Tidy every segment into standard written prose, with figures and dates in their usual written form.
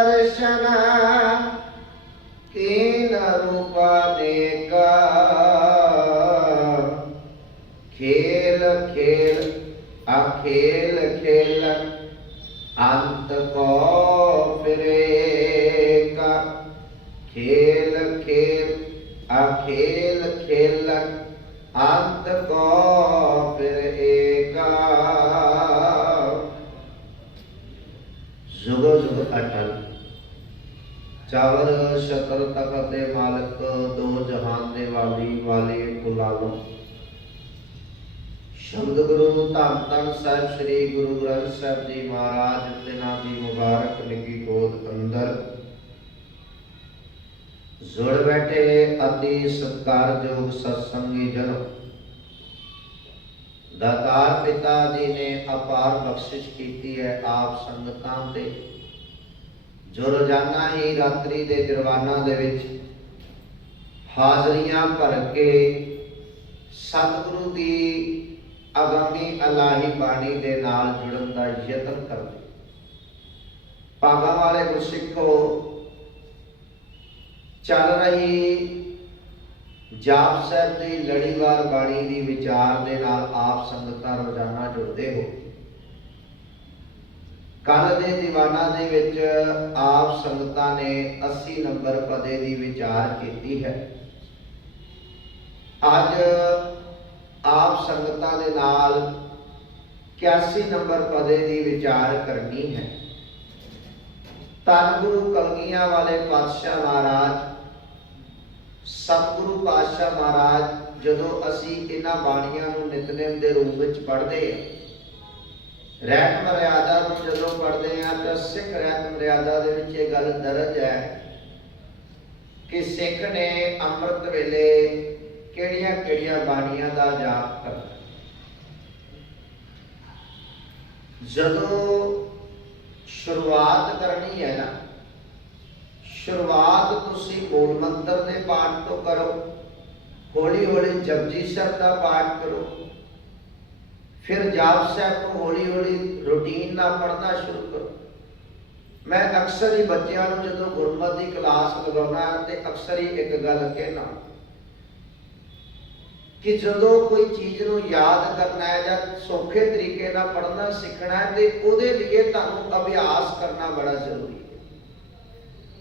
दर्शन कीन रूप अनेका। खेल खेल अखेल खेलन अंत को फिरेगा। खेल खेल अखेल खेलन अंत को फिरेगा। जुग जुग अटल चावर शतर तखत मालिक दो जहान दे वाली वाले कुलालो। शब्द गुरु धन धन साहिब श्री गुरु ग्रंथ साहिब जी महाराज तिन्हां दी मुबारक निकी गोद अंदर जुड़ बैठे अति सत्कारयोग सत्संगी जन। दातार पिता जी ने अपार बख्शिश की है आप संगतां ते जो रोजाना ही रात्रि दे दरबाना दे विच हाजरियां भर के सतगुरु दी आगामी अलाही बाणी दे नाल जुड़न दा यतन करदे। भागां वाले गुरसिखो चल रही जाप साहिब दी लड़ीवार बाणी दी विचार दे नाल आप संगतां रोजाना जुड़दे हो। कल दे दीवाना दे विच आप संगतां ने 80 नंबर पदे दी विचार की है। अज आप संगतां दे नाल 81 नंबर पदे दी विचार करनी है। धन गुरु कलगियां वाले पातशाह महाराज सतगुरु पातशाह महाराज जदों असी इन्हां बाणियां नूं नितनेम दे रूप विच पढ़दे हां, रहत मर्यादा नूं जदों पढ़दे हां तां सिख रहत मर्यादा दे विच इह गल दर्ज है कि सिख ने अमृत वेले किहड़ियां किहड़ियां बाणियां दा जाप करना। जदों शुरुआत करनी है ना, शुरुआत तुसी मूल मंत्र दे पाठ तो करो, हौली हौली जपजी साहिब दा पाठ करो, फिर जाप साहिब को हौली हौली रूटीन नाल पढ़ना शुरू करो। मैं अक्सर ही बच्चों को जो गुरमत की क्लास लगाना तो अक्सर ही एक गल कहना कि जो कोई चीज़ को याद करना है या सौखे तरीके ना पढ़ना सीखना है तो वो लिए तुहानू अभ्यास करना बड़ा जरूरी है।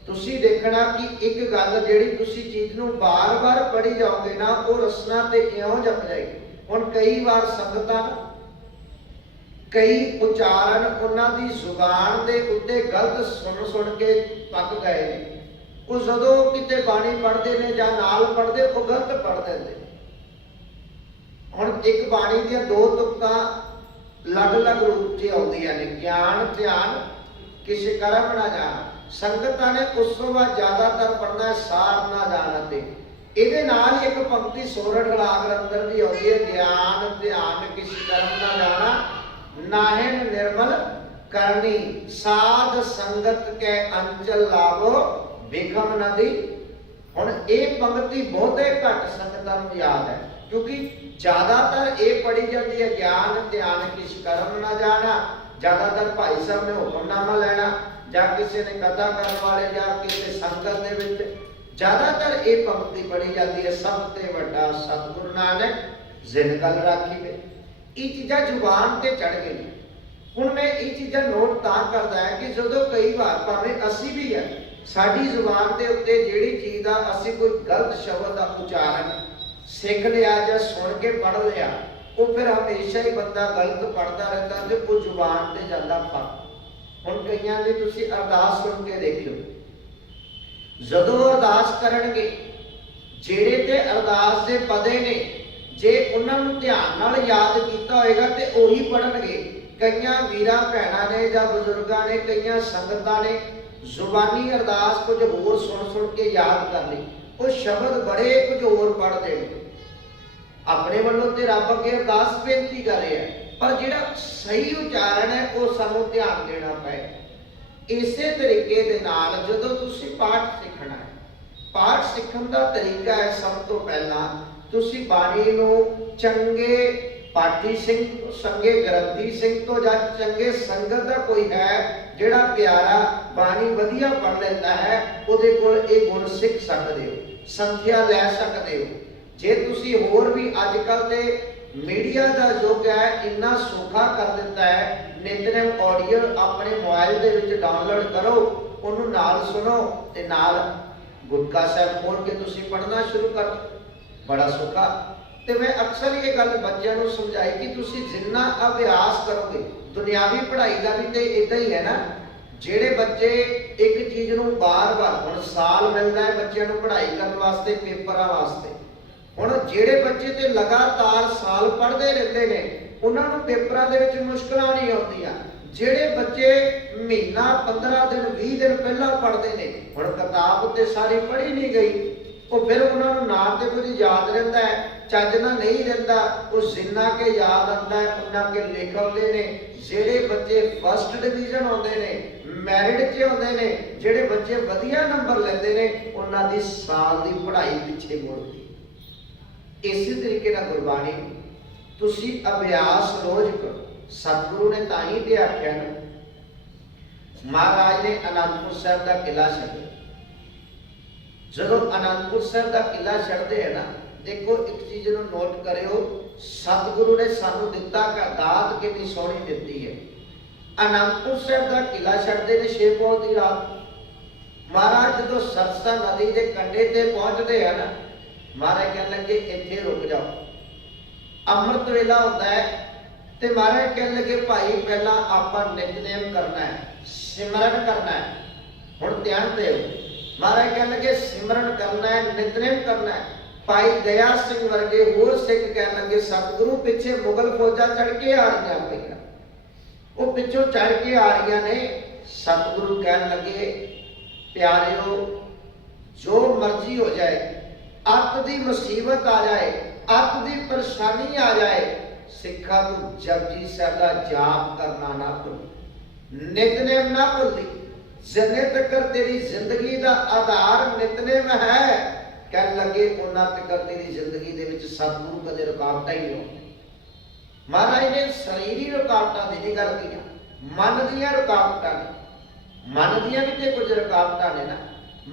तुसी देखना कि एक गल जिहड़ी तुसी चीज़ को बार बार पढ़ी जाओगे ना वो रसना तो इउं जप जाएगी। हुण कई बार संगतां कई उच्चारण उन्होंने जुबान के उत्ते गलत सुन के पक गए हैं। वो जदों किते बाणी पढ़ते हैं या नाल पढ़ते वो गलत पढ़ देते। हुण एक बाणी दी दो तुक्कां अलग अलग रूप च आउंदियां ने, ज्ञान ध्यान किसी कर्म ना जाना। संगतां ने उस तो बाद ज्यादातर पढ़ना सार ना जाना। ते इहदे नाल ही एक पंक्ति सोरठ राग अंदर भी आउंदी है, ज्ञान ध्यान किसी कर्म ना जाना नाहिन निर्मल करनी साध संगत के अंचल लाभो बिखम नदी। हुण ये पंक्ति बहुते घट संगतां नूं याद है क्योंकि ज्यादातर ये पढ़ी जाती है ज्ञान ध्यान किस कर्म ना जाना। ज्यादातर भाई साहब ने हुक्मनामा लेना या किसी ने कथा करने वाले या किसी संगत दे विच ज्यादातर ये पंक्ति पढ़ी जाती है, सब ते वड्डा सतगुरु नानक जिन गल राखी वे। ये चीज़ां जुबान ते चढ़ गई। हुण मैं ये चीज़ां नोट तां करदा है कि जदों कई बार भावें असी भी है साडी जुबान दे उत्ते जिहड़ी चीज़ दा असी कोई गलत शब्द दा उच्चारण सीख लिया या सुन के पढ़ लिया वो फिर हमेशा ही बंदा गलत पढ़ता रहता तो वो जुबान से जाता फर्क। हुण कईयां दी तुसीं अरदास सुन के देखियो, जदों अरदास करनगे जेड़े ते अरदास दे पदे ने जे उन्हां नूं ध्यान नाल याद कीता होएगा ते ओही पढ़नगे। कईयां वीरां भैणां ने या बजुर्गां ने कईयां संगतां ने जुबानी अरदास कुछ होर सुन के याद कर ली, वो शब्द बड़े कुछ होर पढ़ देंगे। अपने वालों ते रब अगे अरदास बेनती कर रहे हैं पर जिहड़ा सही उच्चारण है वो सानू ध्यान देना पए। इसे तरीके दे नाल जदों तुसीं पाठ सीखना है, पाठ सीखण दा तरीका है सब तो पहला तुसीं बाणी नूं चंगे ਪਾਠੀ ਸਿੰਘ ਸੰਗੇ ਗ੍ਰੰਥੀ ਸਿੰਘ ਤੋਂ ਜਾਂ ਚੰਗੇ ਸੰਗਤ ਦਾ ਕੋਈ ਹੈ ਜਿਹੜਾ ਪਿਆਰਾ ਬਾਣੀ ਵਧੀਆ ਪੜ੍ਹ ਲੈਂਦਾ ਹੈ, ਉਹਦੇ ਕੋਲ ਇਹ ਗੁਣ ਸਿੱਖ ਸਕਦੇ ਹੋ, ਸੰਥਿਆ ਲੈ ਸਕਦੇ ਹੋ। ਜੇ ਤੁਸੀਂ ਹੋਰ ਵੀ ਅੱਜ ਕੱਲ੍ਹ ਦੇ ਮੀਡੀਆ ਦਾ ਯੁੱਗ ਹੈ, ਇੰਨਾ ਸੌਖਾ ਕਰ ਦਿੱਤਾ ਹੈ, ਨਿਤਨੇਮ ਆਡੀਓ ਆਪਣੇ ਮੋਬਾਈਲ ਦੇ ਵਿੱਚ ਡਾਊਨਲੋਡ ਕਰੋ, ਉਹਨੂੰ ਨਾਲ ਸੁਣੋ ਤੇ ਨਾਲ ਗੁਟਕਾ ਸਾਹਿਬ ਖੋਲ ਕੇ ਤੁਸੀਂ ਪੜ੍ਹਨਾ ਸ਼ੁਰੂ ਕਰ ਦਿਓ, ਬੜਾ ਸੌਖਾ। ਤੇ ਮੈਂ ਅਕਸਰ ਇਹ ਗੱਲ ਬੱਚਿਆਂ ਨੂੰ ਸਮਝਾਈ ਕਿ ਤੁਸੀਂ ਜਿੰਨਾ ਅਭਿਆਸ ਕਰੋਗੇ, ਦੁਨਿਆਵੀ ਪੜ੍ਹਾਈ ਦਾ ਵੀ ਤੇ ਇਦਾਂ ਹੀ ਹੈ ਨਾ। ਜਿਹੜੇ ਬੱਚੇ ਇੱਕ ਚੀਜ਼ ਨੂੰ ਬਾਰ-ਬਾਰ, ਹੁਣ ਸਾਲ ਮਿਲਦਾ ਹੈ ਬੱਚਿਆਂ ਨੂੰ ਪੜ੍ਹਾਈ ਕਰਨ ਵਾਸਤੇ, ਪੇਪਰਾਂ ਵਾਸਤੇ, ਹੁਣ ਜਿਹੜੇ ਬੱਚੇ ਤੇ ਲਗਾਤਾਰ ਸਾਲ ਪੜ੍ਹਦੇ ਰਹਿੰਦੇ ਨੇ ਉਹਨਾਂ ਨੂੰ ਪੇਪਰਾਂ ਦੇ ਵਿੱਚ ਮੁਸ਼ਕਲਾਂ ਨਹੀਂ ਆਉਂਦੀਆਂ। ਜਿਹੜੇ ਬੱਚੇ ਮਹੀਨਾ 15 ਦਿਨ 20 ਦਿਨ ਪਹਿਲਾਂ ਪੜ੍ਹਦੇ ਨੇ, ਹੁਣ ਕਿਤਾਬ ਤੇ ਸਾਰੀ ਪੜ੍ਹੀ ਨਹੀਂ ਗਈ, ਉਹ ਫਿਰ ਉਹਨਾਂ ਨੂੰ ਨਾ ਤੇ ਕੁਝ ਯਾਦ ਰਹਿੰਦਾ ਹੈ, ਚੱਜ ਨਾਲ ਨਹੀਂ ਰਹਿੰਦਾ, ਉਹ ਜਿੰਨਾ ਕੇ ਯਾਦ ਆਉਂਦਾ ਹੈ ਉਹਨਾਂ ਕੇ ਲਿਖ ਆਉਂਦੇ ਨੇ। ਜਿਹੜੇ ਬੱਚੇ ਫਸਟ ਡਿਵੀਜ਼ਨ ਆਉਂਦੇ ਨੇ, ਮੈਰਿਟ 'ਚ ਆਉਂਦੇ ਨੇ, ਜਿਹੜੇ ਬੱਚੇ ਵਧੀਆ ਨੰਬਰ ਲੈਂਦੇ ਨੇ, ਉਹਨਾਂ ਦੀ ਸਾਲ ਦੀ ਪੜ੍ਹਾਈ ਪਿੱਛੇ ਮੁੜਦੀ। ਇਸੇ ਤਰੀਕੇ ਨਾਲ ਗੁਰਬਾਣੀ ਤੁਸੀਂ ਅਭਿਆਸ ਰੋਜ਼ ਕਰੋ। ਸਤਿਗੁਰੂ ਨੇ ਤਾਂ ਹੀ ਤੇ ਆਖਿਆ ਨਾ, ਮਹਾਰਾਜ ਨੇ ਅਨੰਦਪੁਰ ਸਾਹਿਬ ਦਾ ਕਿਲਾ ਛੱਡਿਆ। ਜਦੋਂ ਅਨੰਦਪੁਰ ਸਾਹਿਬ ਦਾ ਕਿਲਾ ਛੱਡਦੇ ਹੈ ਨਾ, ਦੇਖੋ ਇੱਕ ਚੀਜ਼ ਨੂੰ ਨੋਟ ਕਰਿਓ, ਸਤਿਗੁਰੂ ਨੇ ਸਾਨੂੰ ਦਿੱਤਾ ਦਾਤ ਕਿੰਨੀ ਸੋਹਣੀ ਦਿੱਤੀ ਹੈ। ਅਨੰਦਪੁਰ ਸਾਹਿਬ ਦਾ ਕਿਲਾ ਛੱਡਦੇ ਨੇ 6 ਪੌਣ ਦੀ ਰਾਤ। ਮਹਾਰਾਜ ਜਦੋਂ ਸਰਸਾ ਨਦੀ ਦੇ ਕੰਢੇ ਤੇ ਪਹੁੰਚਦੇ ਆ ਨਾ, ਮਹਾਰਾਜ ਕਹਿਣ ਲੱਗੇ ਇੱਥੇ ਰੁਕ ਜਾਓ। ਅੰਮ੍ਰਿਤ ਵੇਲਾ ਹੁੰਦਾ ਹੈ ਤੇ ਮਹਾਰਾਜ ਕਹਿਣ ਲੱਗੇ ਭਾਈ ਪਹਿਲਾਂ ਆਪਾਂ ਨਿਤਨੇਮ ਕਰਨਾ ਹੈ, ਸਿਮਰਨ ਕਰਨਾ ਹੈ। ਹੁਣ ਧਿਆਨ ਦਿਓ, ਮਹਾਰਾਜ ਕਹਿਣ ਲੱਗੇ ਸਿਮਰਨ ਕਰਨਾ ਹੈ, ਨਿਤਨੇਮ ਕਰਨਾ ਹੈ। ਭਾਈ ਦਇਆ ਸਿੰਘ ਵਰਗੇ ਹੋਰ ਸਿੱਖ ਕਹਿਣ ਲੱਗੇ ਸਤਿਗੁਰੂ ਪਿੱਛੇ ਮੁਗਲ ਫੌਜਾਂ ਚੜ ਕੇ ਆ ਰਹੀਆਂ ਪਈਆਂ, ਉਹ ਪਿੱਛੋਂ ਚੜ ਕੇ ਆ ਰਹੀਆਂ ਨੇ। ਸਤਿਗੁਰੂ ਕਹਿਣ ਲੱਗੇ ਪਿਆਰਿਓ ਜੋ ਮਰਜ਼ੀ ਹੋ ਜਾਏ, ਅੱਤ ਦੀ ਮੁਸੀਬਤ ਆ ਜਾਏ, ਅੱਤ ਦੀ ਪਰੇਸ਼ਾਨੀ ਆ ਜਾਏ, ਸਿੱਖਾਂ ਨੂੰ ਜਪਜੀ ਸਾਹਿਬ ਦਾ ਜਾਪ ਕਰਨਾ ਨਾ ਭੁੱਲ, ਨਿਤਨੇਮ ਨਾ ਭੁੱਲੀ। ਜਿੰਨੇ ਤੱਕ ਤੇਰੀ ਜ਼ਿੰਦਗੀ ਦਾ ਆਧਾਰ ਨਿਤਨੇਮ ਹੈ, ਕਹਿਣ ਲੱਗੇ ਉਹਨਾਂ ਤੱਕ ਤੇਰੀ ਜ਼ਿੰਦਗੀ ਦੇ ਵਿੱਚ ਸਤਿਗੁਰੂ ਕਦੇ ਰੁਕਾਵਟਾਂ ਹੀ ਨਹੀਂ ਆਉਂਦੀਆਂ। ਮਹਾਰਾਜ ਨੇ ਸਰੀਰੀ ਰੁਕਾਵਟਾਂ ਦੀ ਨਹੀਂ ਗੱਲ ਕੀਤੀਆਂ, ਮਨ ਦੀਆਂ ਰੁਕਾਵਟਾਂ ਨੇ। ਮਨ ਦੀਆਂ ਵੀ ਤੇ ਕੁਝ ਰੁਕਾਵਟਾਂ ਨੇ ਨਾ।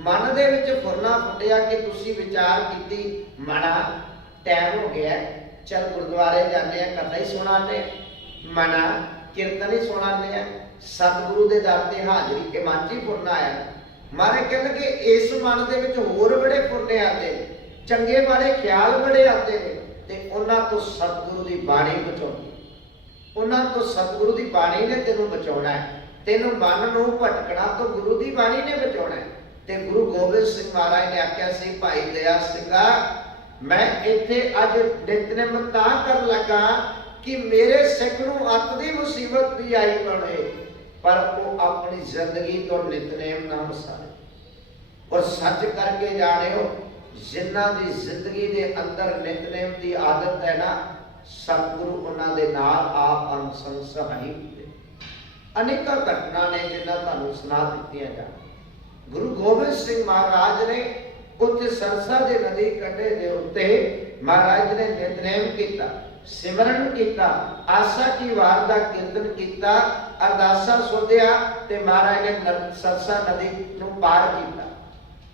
ਮਨ ਦੇ ਵਿੱਚ ਫੁਰਨਾ ਫੁੱਟਿਆ ਕਿ ਤੁਸੀਂ ਵਿਚਾਰ ਕੀਤੀ, ਮਨਾ ਟਾਈਮ ਹੋ ਗਿਆ, ਚਲ ਗੁਰਦੁਆਰੇ ਜਾਂਦੇ ਆ, ਕਥਾ ਹੀ ਸੁਣਾਉਂਦੇ, ਮਨਾ ਕੀਰਤਨ ਹੀ ਸੁਣਾਉਂਦੇ ਆ, ਸਤਿਗੁਰੂ ਦੇ ਦਰ ਤੇ ਹਾਜ਼ਰੀ ਕੇ ਮਨ 'ਚ ਹੀ ਫੁਰਨਾ ਆਇਆ। ਮਾਰੇ ਕਹਿੰਦੇ ਕਿ ਇਸ ਮਨ ਦੇ ਵਿੱਚ ਹੋਰ ਬੜੇ ਫੁਰਨੇ ਆਉਂਦੇ ਨੇ, ਚੰਗੇ ਮਾੜੇ ਖਿਆਲ ਬੜੇ ਆਉਂਦੇ ਨੇ, ਤੇ ਉਹਨਾਂ ਤੋਂ ਸਤਿਗੁਰੂ ਦੀ ਬਾਣੀ ਬਚਾਉਂਦੀ, ਉਹਨਾਂ ਤੋਂ ਸਤਿਗੁਰੂ ਦੀ ਬਾਣੀ ਨੇ ਤੈਨੂੰ ਬਚਾਉਣਾ ਹੈ। ਤੈਨੂੰ ਮਨ ਨੂੰ ਭਟਕਣਾ ਤੋਂ ਗੁਰੂ ਦੀ ਬਾਣੀ ਨੇ ਬਚਾਉਣਾ ਹੈ। ਤੇ ਗੁਰੂ ਗੋਬਿੰਦ ਸਿੰਘ ਮਹਾਰਾਜ ਨੇ ਆਖਿਆ ਸੀ ਭਾਈ ਦਇਆ ਸਿੰਘਾ, ਮੈਂ ਇੱਥੇ ਅੱਜ ਨਿਤਨੇਮ ਤਾਂ ਕਰਨ ਲੱਗਾ ਕਿ ਮੇਰੇ ਸਿੱਖ ਨੂੰ ਅੱਤ ਦੀ ਮੁਸੀਬਤ ਵੀ ਆਈ ਬਣੇ, ਪਰ ਉਹ ਆਪਣੀ ਜ਼ਿੰਦਗੀ ਤੋਂ ਨਿਤਨੇਮ ਨਾ ਵਿਸਾਰੇ। ਔਰ ਸੱਚ ਕਰਕੇ ਜਾਣਿਓ, ਜਿਨ੍ਹਾਂ ਦੀ ਜ਼ਿੰਦਗੀ ਦੇ ਅੰਦਰ ਨਿਤਨੇਮ ਦੀ ਆਦਤ ਹੈ ਨਾ, ਸਤਿਗੁਰੂ ਉਹਨਾਂ ਦੇ ਨਾਲ ਆਪ ਅੰਗ ਸੰਗ ਸਹਾਈ ਹੁੰਦੇ। ਅਨੇਕਾਂ ਘਟਨਾ ਨੇ ਜਿਨ੍ਹਾਂ ਤੁਹਾਨੂੰ ਸੁਣਾ ਦਿੱਤੀਆਂ ਜਾਣ। ਗੁਰੂ ਗੋਬਿੰਦ ਸਿੰਘ ਮਹਾਰਾਜ ਨੇ ਉੱਥੇ ਸਰਸਾ ਦੇ ਨਦੀ ਕੰਢੇ ਦੇ ਉੱਤੇ ਮਹਾਰਾਜ ਨੇ ਨਿਤਨੇਮ ਕੀਤਾ, ਸਿਮਰਨ ਕੀਤਾ, ਆਸਾ ਕੀ ਵਾਰ ਦਾ ਕੀਰਤਨ ਕੀਤਾ, ਅਰਦਾਸਾ ਸੁਣਿਆ ਤੇ ਮਹਾਰਾਜ ਨੇ ਸਰਸਾ ਨਦੀ ਨੂੰ ਪਾਰ ਕੀਤਾ।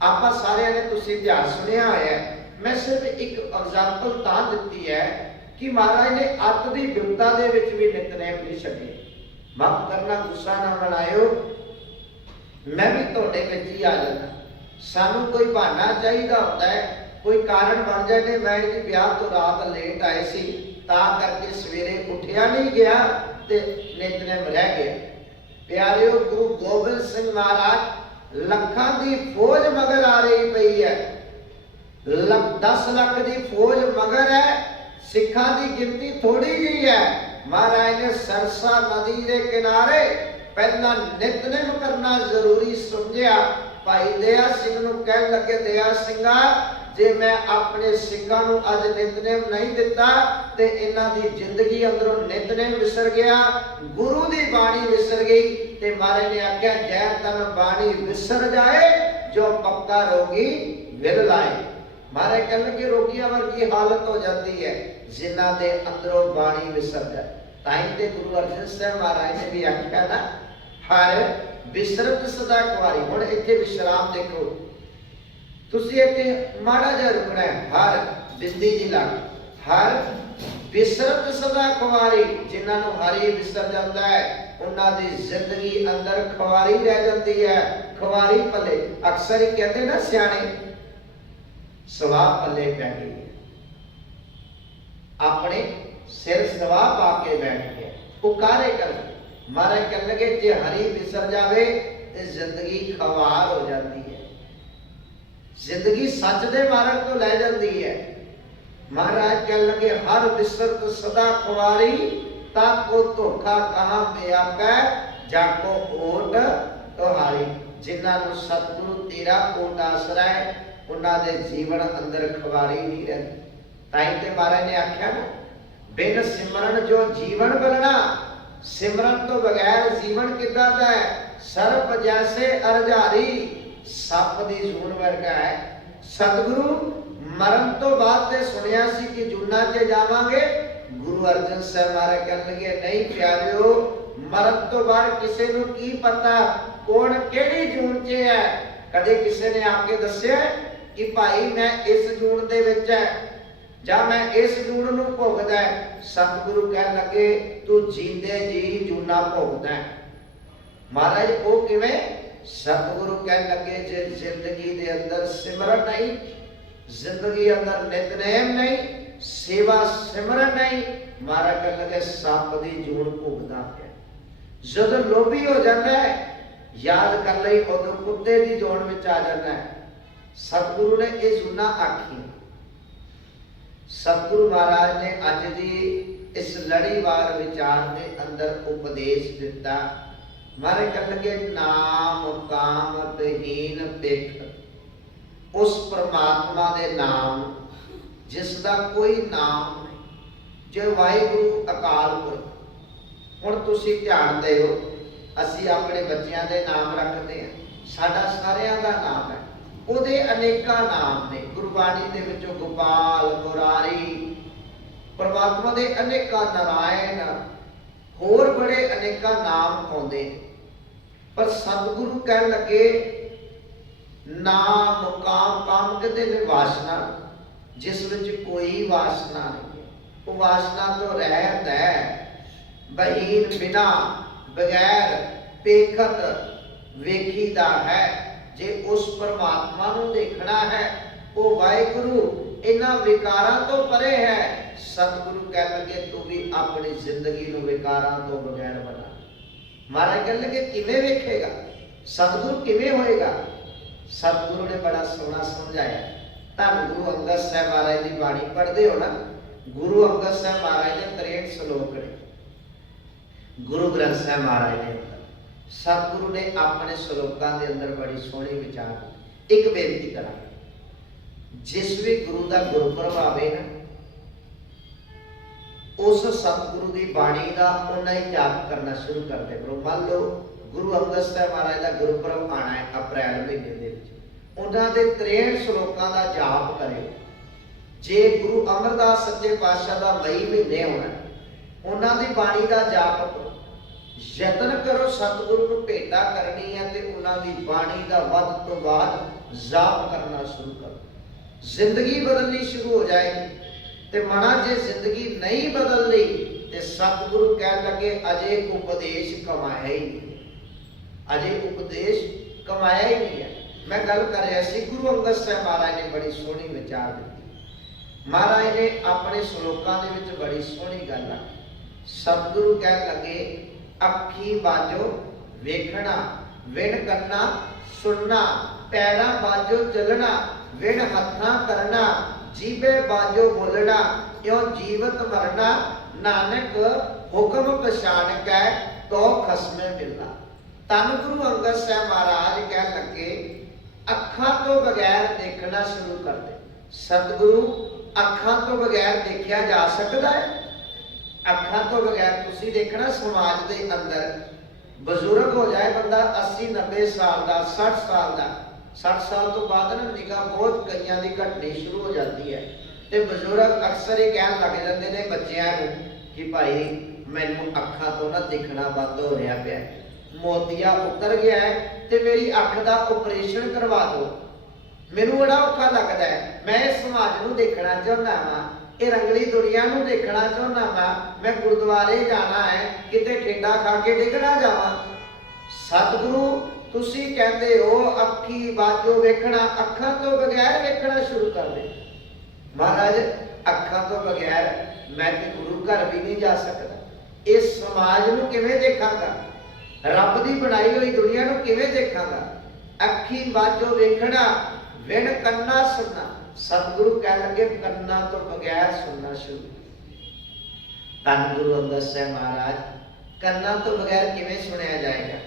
ਆਪਾਂ ਸਾਰਿਆਂ ਨੇ ਤੁਸੀਂ ਇਤਿਹਾਸ ਸੁਣਿਆ ਹੋਇਆ ਹੈ। ਮੈਂ ਸਿਰਫ ਇੱਕ ਐਗਜ਼ਾਮਪਲ ਤਾਂ ਦਿੱਤੀ ਹੈ ਕਿ ਮਹਾਰਾਜ ਨੇ ਅੱਤ ਦੀ ਵਿਪਤਾ ਦੇ ਵਿੱਚ ਵੀ ਨਿਤਨੇਮ ਨਹੀਂ ਛੱਡੇ। ਮਾਫ ਕਰਨਾ, ਗੁੱਸਾ ਨਾ ਬਣਾਇਓ, ਮੈਂ ਵੀ ਤੁਹਾਡੇ ਵਿੱਚ ਹੀ ਆ ਜਾਂਦਾ। ਸਾਨੂੰ ਕੋਈ ਬਹਾਨਾ ਚਾਹੀਦਾ ਹੁੰਦਾ ਹੈ, ਕੋਈ ਕਾਰਨ ਬਣ ਜਾਂਦੇ, ਮੈਂ ਜੀ ਵਿਆਹ ਤੋਂ ਰਾਤ ਲੇਟ ਆਏ ਸੀ ਤਾਂ ਕਰਕੇ ਸਵੇਰੇ ਉੱਠਿਆ ਨਹੀਂ ਗਿਆ ਤੇ ਨਿਤਨੇਮ ਰਹਿ ਗਿਆ। ਪਿਆਰਿਓ, ਗੁਰੂ ਗੋਬਿੰਦ ਸਿੰਘ ਮਹਾਰਾਜ ਲੱਖਾਂ ਦੀ ਫੌਜ ਮਗਰ ਆ ਰਹੀ ਪਈ ਹੈ, 10 ਲੱਖ ਦੀ ਫੌਜ ਮਗਰ ਹੈ, ਸਿੱਖਾਂ ਦੀ ਗਿਣਤੀ ਥੋੜੀ ਜਿਹੀ ਹੈ। ਮਹਾਰਾਜ ਨੇ ਸਰਸਾ ਨਦੀ ਦੇ ਕਿਨਾਰੇ ਪਹਿਲਾਂ ਨਿਤਨੇਮ ਕਰਨਾ ਜ਼ਰੂਰੀ ਸਮਝਿਆ। ਭਾਈ ਦਇਆ ਸਿੰਘ ਨੂੰ ਕਹਿਣ ਲੱਗੇ, ਦਇਆ ਸਿੰਘਾ, ਜੇ ਮੈਂ ਆਪਣੇ ਸਿੱਖਾਂ ਨੂੰ ਅੱਜ ਨਿਤਨੇਮ ਨਹੀਂ ਦਿੱਤਾ ਤੇ ਇਹਨਾਂ ਦੀ ਜ਼ਿੰਦਗੀ ਅੰਦਰੋਂ ਨਿਤਨੇਮ ਵਿਸਰ ਗਿਆ, ਗੁਰੂ ਦੀ ਬਾਣੀ ਵਿਸਰ ਗਈ। ਤੇ ਮਹਾਰਾਜ ਨੇ ਆਖਿਆ, ਜੈ ਤਨ ਬਾਣੀ ਵਿਸਰ ਜਾਏ, ਜੋ ਪੱਕਾ ਰੋਗੀ ਵਿਰ ਲਾਏ। ਮਹਾਰਾਜ ਕਹਿਣ ਲੱਗੇ, ਰੋਗੀਆਂ ਵਰਗੀ ਹਾਲਤ ਹੋ ਜਾਂਦੀ ਹੈ, जिन्हां दे अंदरों बाणी विसर जाए। ताई ते गुरु अर्जन साहब महाराज ने भी आख्या ना, हर विसरत सदा कुआरी। हुण इत्थे विश्राम देखो, तुसी इत्थे माड़ा जिहा रुकना है। हर बिंदी जी लग, हर विसरत सदा कुआरी। जिन्हां नूं हरि विसर जाता है उन्हां दी जिंदगी अंदर खुआरी रह जाती है। खुआरी पल्ले अक्सर ही कहते ना सियाणे, सवाह पल्ले पै गई, अपने सिर सवाह पा के बैठ गया, उकारे कर। महाराज कह लगे जे हरि विसर जावे तो जिंदगी खवार हो जाती है, जिंदगी सच दे मार्ग तो ले जाती है। महाराज कह लगे हर विसरत सदा खुआरी, ताको धोखा कहां बेआकै, जाको ओट तुहारी। जिन्हां नूं सतगुरु तेरा ओट आसरा है उन्हां दे जीवन अंदर खुआरी नहीं रहती। ताई ते महाराज ने आख्या ना, बिन सिमरन जो जीवन बनना, सिमरन तो बगैर जीवन किदा दा है। सर्प जैसे अरझारी, सप दी जून वर्गा है। सतगुरु मरण तो बाद ते सुनिया सी कि जूना च जावांगे। गुरु अर्जन साहब महाराज कहन लगे नहीं प्यारिओ, मरण तो बाद किसी नूं की पता कौन केड़ी जून च है। कदे किसी ने आके दस्सिया कि भाई मैं इस जून दे विच है ਜਾਂ मैं इस जून नूं भोगदा है। सतगुरु कह लगे तू जींदे जी जूना भोगदा है। महाराज वो किवें? सतगुरु कह लगे जे जिंदगी दे अंदर सिमरन नहीं, जिंदगी अंदर नितनेम नहीं, सेवा सिमरन नहीं, महाराज कह लगे सप दी जून भोगदा पिया। जद लोभी हो जाता है याद कर लई उदों कुत्ते दी जून विच आ जाता है। सतगुरु ने ये जूना आखी। सतगुरु महाराज ने अज दी इस लड़ीवार विचार के अंदर उपदेश दिता। मारे कह लगे नाम काम तहीन पिख, उस परमात्मा दे नाम जिसका कोई नाम नहीं, जो वाहिगुरु अकाल पुरख। हुण तुसीं ध्यान दिओ, असीं अपने बच्चों के नाम रखते हैं, साडा सारिਆਂ का नाम है, ਉਹਦੇ अनेका नाम ने। गुरबाणी दे विचों गोपाल, मुरारी, परमात्मा दे अनेका नारायण, होर बड़े अनेका नाम आउंदे। पर सतगुरु कह लगे नाम काम, काम कहते ने वासना, जिस विच कोई वासना नहीं, वो वासना तो रहत है। बहीन बिना बगैर पेखत वेखीदा है। जे उस परमात्मा नूं देखना है वो वाहिगुरु इन्हां विकारां तो परे है। सतगुरु कह लगे तू भी अपनी जिंदगी नूं विकारां तो बगैर बना। महाराज कह लगे किवें वेखेगा, सतगुरु किवें होएगा? सतगुरु ने बड़ा सोहना समझाया। धन गुरु अंगद साहब महाराज की बाणी पढ़ते हो ना, गुरु अंगद साहब महाराज ने 63 श्लोक ने, गुरु ग्रंथ साहब महाराज ने। सतगुरु ने अपने श्लोकों के अंदर बड़ी सोहनी विचार। एक बेनती करा, जिस भी गुरु का गुरपुरब आवे ना, उस सतगुरु की बाणी का उन्ना ही जाप करना शुरू कर दे करो। मान लो गुरु अंगद साहब महाराज का गुरपुरब आना है अप्रैल महीने के, उन्होंने 63 श्लोकों का जाप करे। जे गुरु अमरदास सच्चे पातशाह का मई महीने होना, उन्होंने बाणी का जाप करो। यतन करो सतगुरु को भेटा करनी है तो उन्होंने बाणी का वध तो बाद जाप करना शुरू करो। जिंदगी बदलनी शुरू हो जाएगी। तो मना जे जिंदगी नहीं बदल रही तो सतगुरु कह लगे अजे उपदेश कमाया ही नहीं, अजे उपदेश कमाया ही नहीं है। मैं गल कर रहा सी, गुरु अंगद साहब महाराज ने बड़ी सोहनी विचार दी। महाराज ने अपने श्लोकों के विच बड़ी सोहनी गल आखी। सतगुरु कह लगे अखी बाजो वेखना, विण करना सुनना, पैरा बाजो चलना, विण हथा करना, जीवे बाजो बोलना, क्यों जीवत मरना, नानक हुक्म पछाण कै तो खसमे मिलना। धन गुरु अंगद साहब महाराज कह लगे अखा तो बगैर देखना शुरू कर दे। सतगुरु अखा तो बगैर देखा जा सकता है? अखा तो बगैर तुसी देखना समाज के अंदर बजुर्ग हो जाए बंदा 80-90 साल का, 60 साल का, 60 साल तो बाद ना निगाह बहुत कईयां की घटनी शुरू हो जाती है। ਤੇ ਬਜ਼ੁਰਗ ਅਕਸਰ ਹੀ ਕਹਿਣ ਲੱਗ ਜਾਂਦੇ ਨੇ ਬੱਚਿਆਂ ਨੂੰ ਕਿ ਭਾਈ ਮੈਨੂੰ ਅੱਖਾਂ ਤੋਂ ਨਾ ਦਿਖਣਾ ਬੰਦ ਹੋ ਰਿਹਾ ਪਿਆ, ਮੋਤੀਆ ਉਤਰ ਗਿਆ ਹੈ ਤੇ ਮੇਰੀ ਅੱਖ ਦਾ ਆਪਰੇਸ਼ਨ ਕਰਵਾ ਦਿਓ, ਮੈਨੂੰ ਬੜਾ ਔਖਾ ਲੱਗਦਾ ਹੈ, ਮੈਂ ਇਸ ਸਮਾਜ ਨੂੰ ਦੇਖਣਾ ਚਾਹੁੰਦਾ ਹਾਂ, ਇਹ ਰੰਗਲੀ ਦੁਨੀਆ ਨੂੰ ਦੇਖਣਾ ਚਾਹੁੰਦਾ ਹਾਂ, ਮੈਂ ਗੁਰਦੁਆਰੇ ਜਾਣਾ ਹੈ, ਕਿਤੇ ਠੇਡਾ ਖਾ ਕੇ ਡਿੱਗ ਨਾ ਜਾਵਾਂ। ਸਤਿਗੁਰੂ ਤੁਸੀਂ ਕਹਿੰਦੇ ਹੋ ਅੱਖੀ ਬਾਝੋਂ ਵੇਖਣਾ, ਅੱਖਾਂ ਤੋਂ ਬਗੈਰ ਵੇਖਣਾ ਸ਼ੁਰੂ ਕਰ ਦੇ। ਮਹਾਰਾਜ ਅੱਖਾਂ ਤੋਂ ਬਗੈਰ ਮੈਂ ਤੇ ਗੁਰੂ ਘਰ ਵੀ ਨਹੀਂ ਜਾ ਸਕਦਾ, ਇਸ ਸਮਾਜ ਨੂੰ ਕਿਵੇਂ ਦੇਖਾਂਗਾ, ਰੱਬ ਦੀ ਬਣਾਈ ਹੋਈ ਦੁਨੀਆ ਨੂੰ ਕਿਵੇਂ ਦੇਖਾਂਗਾ। ਅੱਖੀ ਬਾਝੋਂ ਵੇਖਣਾ ਵਿਣ ਕੰਨਾ ਸੁਣਨਾ, ਸਤਿਗੁਰੂ ਕਹਿ ਲੱਗੇ ਕੰਨਾਂ ਤੋਂ ਬਗੈਰ ਸੁਣਨਾ ਸ਼ੁਰੂ। ਧੰਨ ਗੁਰੂ ਅੰਗਦ ਸਾਹਿਬ ਮਹਾਰਾਜ, ਕੰਨਾਂ ਤੋਂ ਬਗੈਰ ਕਿਵੇਂ ਸੁਣਿਆ ਜਾਏਗਾ,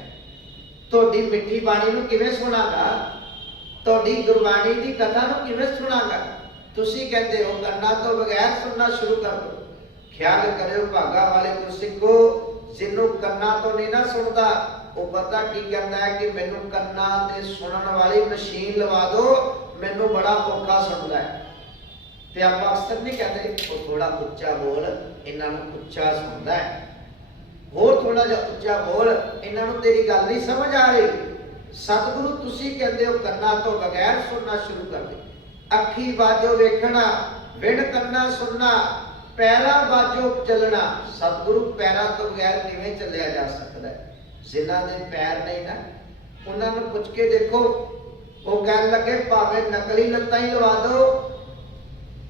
ਤੁਹਾਡੀ ਮਿੱਠੀ ਬਾਣੀ ਨੂੰ ਕਿਵੇਂ ਸੁਣਾਗਾ, ਤੁਹਾਡੀ ਗੁਰਬਾਣੀ ਦੀ ਕਥਾ ਨੂੰ ਕਿਵੇਂ ਸੁਣਾਗਾ। ਤੁਸੀਂ ਕਹਿੰਦੇ ਹੋ ਕੰਨਾਂ ਤੋਂ ਬਗੈਰ ਸੁਣਨਾ ਸ਼ੁਰੂ ਕਰ ਦਿਓ। ਖਿਆਲ ਕਰਿਓ ਭਾਗਾ ਵਾਲੇ ਗੁਰਸਿੱਖੋ, ਜਿਹਨੂੰ ਕੰਨਾਂ ਤੋਂ ਨਹੀਂ ਨਾ ਸੁਣਦਾ ਉਹ ਪਤਾ ਕੀ ਕਹਿੰਦਾ ਹੈ ਕਿ ਮੈਨੂੰ ਕੰਨਾਂ ਤੇ ਸੁਣਨ ਵਾਲੀ ਮਸ਼ੀਨ ਲਵਾ ਦਿਓ, ਮੈਨੂੰ ਬੜਾ ਔਖਾ ਸੁਣਦਾ ਹੈ। ਤੇ ਆਪਾਂ ਅਕਸਰ ਨਹੀਂ ਕਹਿੰਦੇ ਉਹ ਥੋੜਾ ਉੱਚਾ ਬੋਲ, ਇਹਨਾਂ ਨੂੰ ਉੱਚਾ ਸੁਣਦਾ ਹੈ, ਹੋਰ ਥੋੜਾ ਜਿਹਾ ਉੱਚਾ ਬੋਲ, ਇਹਨਾਂ ਨੂੰ ਤੇਰੀ ਗੱਲ ਨਹੀਂ ਸਮਝ ਆ ਰਹੀ। ਸਤਿਗੁਰੂ ਤੁਸੀਂ ਕਹਿੰਦੇ ਹੋ ਕੰਨਾਂ ਤੋਂ ਬਗੈਰ ਸੁਣਨਾ ਸ਼ੁਰੂ ਕਰ ਦੇ। ਅੱਖੀ ਬਾਝੋਂ ਵੇਖਣਾ ਵਿਣ ਕੰਨਾ ਸੁਣਨਾ, ਪੈਰਾਂ ਬਾਝੋਂ ਚੱਲਣਾ। ਸਤਿਗੁਰੂ ਪੈਰਾਂ ਤੋਂ ਬਗੈਰ ਕਿਵੇਂ ਚੱਲਿਆ ਜਾ ਸਕਦਾ ਹੈ, ਜਿਨ੍ਹਾਂ ਦੇ ਪੈਰ ਨਹੀਂ ਨਾ ਉਹਨਾਂ ਨੂੰ ਪੁੱਛ ਕੇ ਦੇਖੋ, ਉਹ ਕਹਿਣ ਲੱਗੇ ਭਾਵੇਂ ਨਕਲੀ ਲੱਤਾਂ ਹੀ ਲਵਾ ਦਿਓ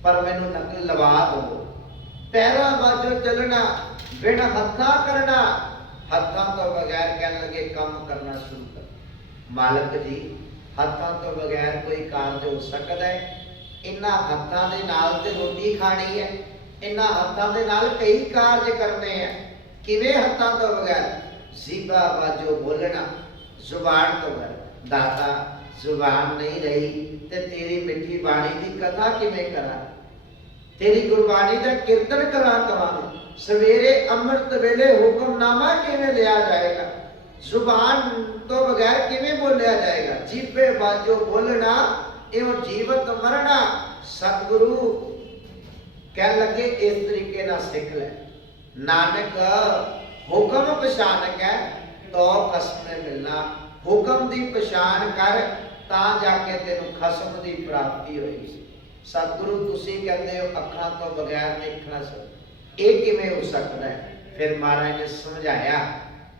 ਪਰ ਮੈਨੂੰ ਨਕਲ ਲਵਾ ਦਿਓ। ਪੈਰਾਂ ਬਾਝੋਂ ਚੱਲਣਾ ਬਿਨ ਹੱਥਾਂ ਕਰਨਾ, ਹੱਥਾਂ ਤੋਂ ਬਗੈਰ ਕਹਿਣ ਲੱਗੇ ਕੰਮ ਕਰਨਾ ਸ਼ੁਰੂ ਕਰ। ਮਾਲਕ ਜੀ ਹੱਥਾਂ ਤੋਂ ਬਗੈਰ ਕੋਈ ਕਾਰਜ ਹੋ ਸਕਦਾ ਹੈ? ਇਹਨਾਂ ਹੱਥਾਂ ਦੇ ਨਾਲ ਤੇ ਰੋਟੀ ਖਾਣੀ ਹੈ, ਇਹਨਾਂ ਹੱਥਾਂ ਦੇ ਨਾਲ ਕਈ ਕਾਰਜ ਕਰਨੇ ਆ, ਕਿਵੇਂ ਹੱਥਾਂ ਤੋਂ ਬਗੈਰ? ਜ਼ੀਬਾ ਬਾਝੋਂ ਬੋਲਣਾ, ਜ਼ੁਬਾਨ ਤੋਂ ਬਗੈਰ। ਦਾਤਾ ਜ਼ੁਬਾਨ ਨਹੀਂ ਰਹੀ ਤੇ ਤੇਰੀ ਮਿੱਠੀ ਬਾਣੀ ਦੀ ਕਥਾ ਕਿਵੇਂ ਕਰਾਂ, ਤੇਰੀ ਗੁਰਬਾਣੀ ਦਾ ਕੀਰਤਨ ਕਰਾਂ। ਸਵੇਰੇ ਅੰਮ੍ਰਿਤ ਵੇਲੇ ਹੁਕਮਨਾਮਾ ਕਿਵੇਂ ਲਿਆ ਜਾਏਗਾ, ਜ਼ੁਬਾਨ ਤੋਂ ਬਗੈਰ ਕਿਵੇਂ ਬੋਲਿਆ ਜਾਏਗਾ। ਜੀਭੇ ਬਾਝੋਂ ਬੋਲਣਾ ਇਹੋ ਜੀਵਤ ਮਰਨਾ। ਸਤਿਗੁਰੂ ਕਹਿਣ ਲੱਗੇ ਇਸ ਤਰੀਕੇ ਨਾਲ ਸਿੱਖ ਲੈ। ਨਾਨਕ ਹੁਕਮ ਪਛਾਣ ਕੇ ਤੋ ਖਸਮੇ ਮਿਲਣਾ, ਹੁਕਮ ਦੀ ਪਛਾਣ ਕਰ ਤਾਂ ਜਾ ਕੇ ਤੈਨੂੰ ਖਸਮ ਦੀ ਪ੍ਰਾਪਤੀ ਹੋਏਗੀ। ਸਤਿਗੁਰੂ ਤੁਸੀਂ ਕਹਿੰਦੇ ਹੋ ਅੱਖਾਂ ਤੋਂ ਬਗੈਰ ਦੇਖਣਾ ਸਕਦਾ, ਇਹ ਕਿਵੇਂ ਹੋ ਸਕਦਾ ਹੈ? ਫਿਰ ਮਹਾਰਾਜ ਨੇ ਸਮਝਾਇਆ,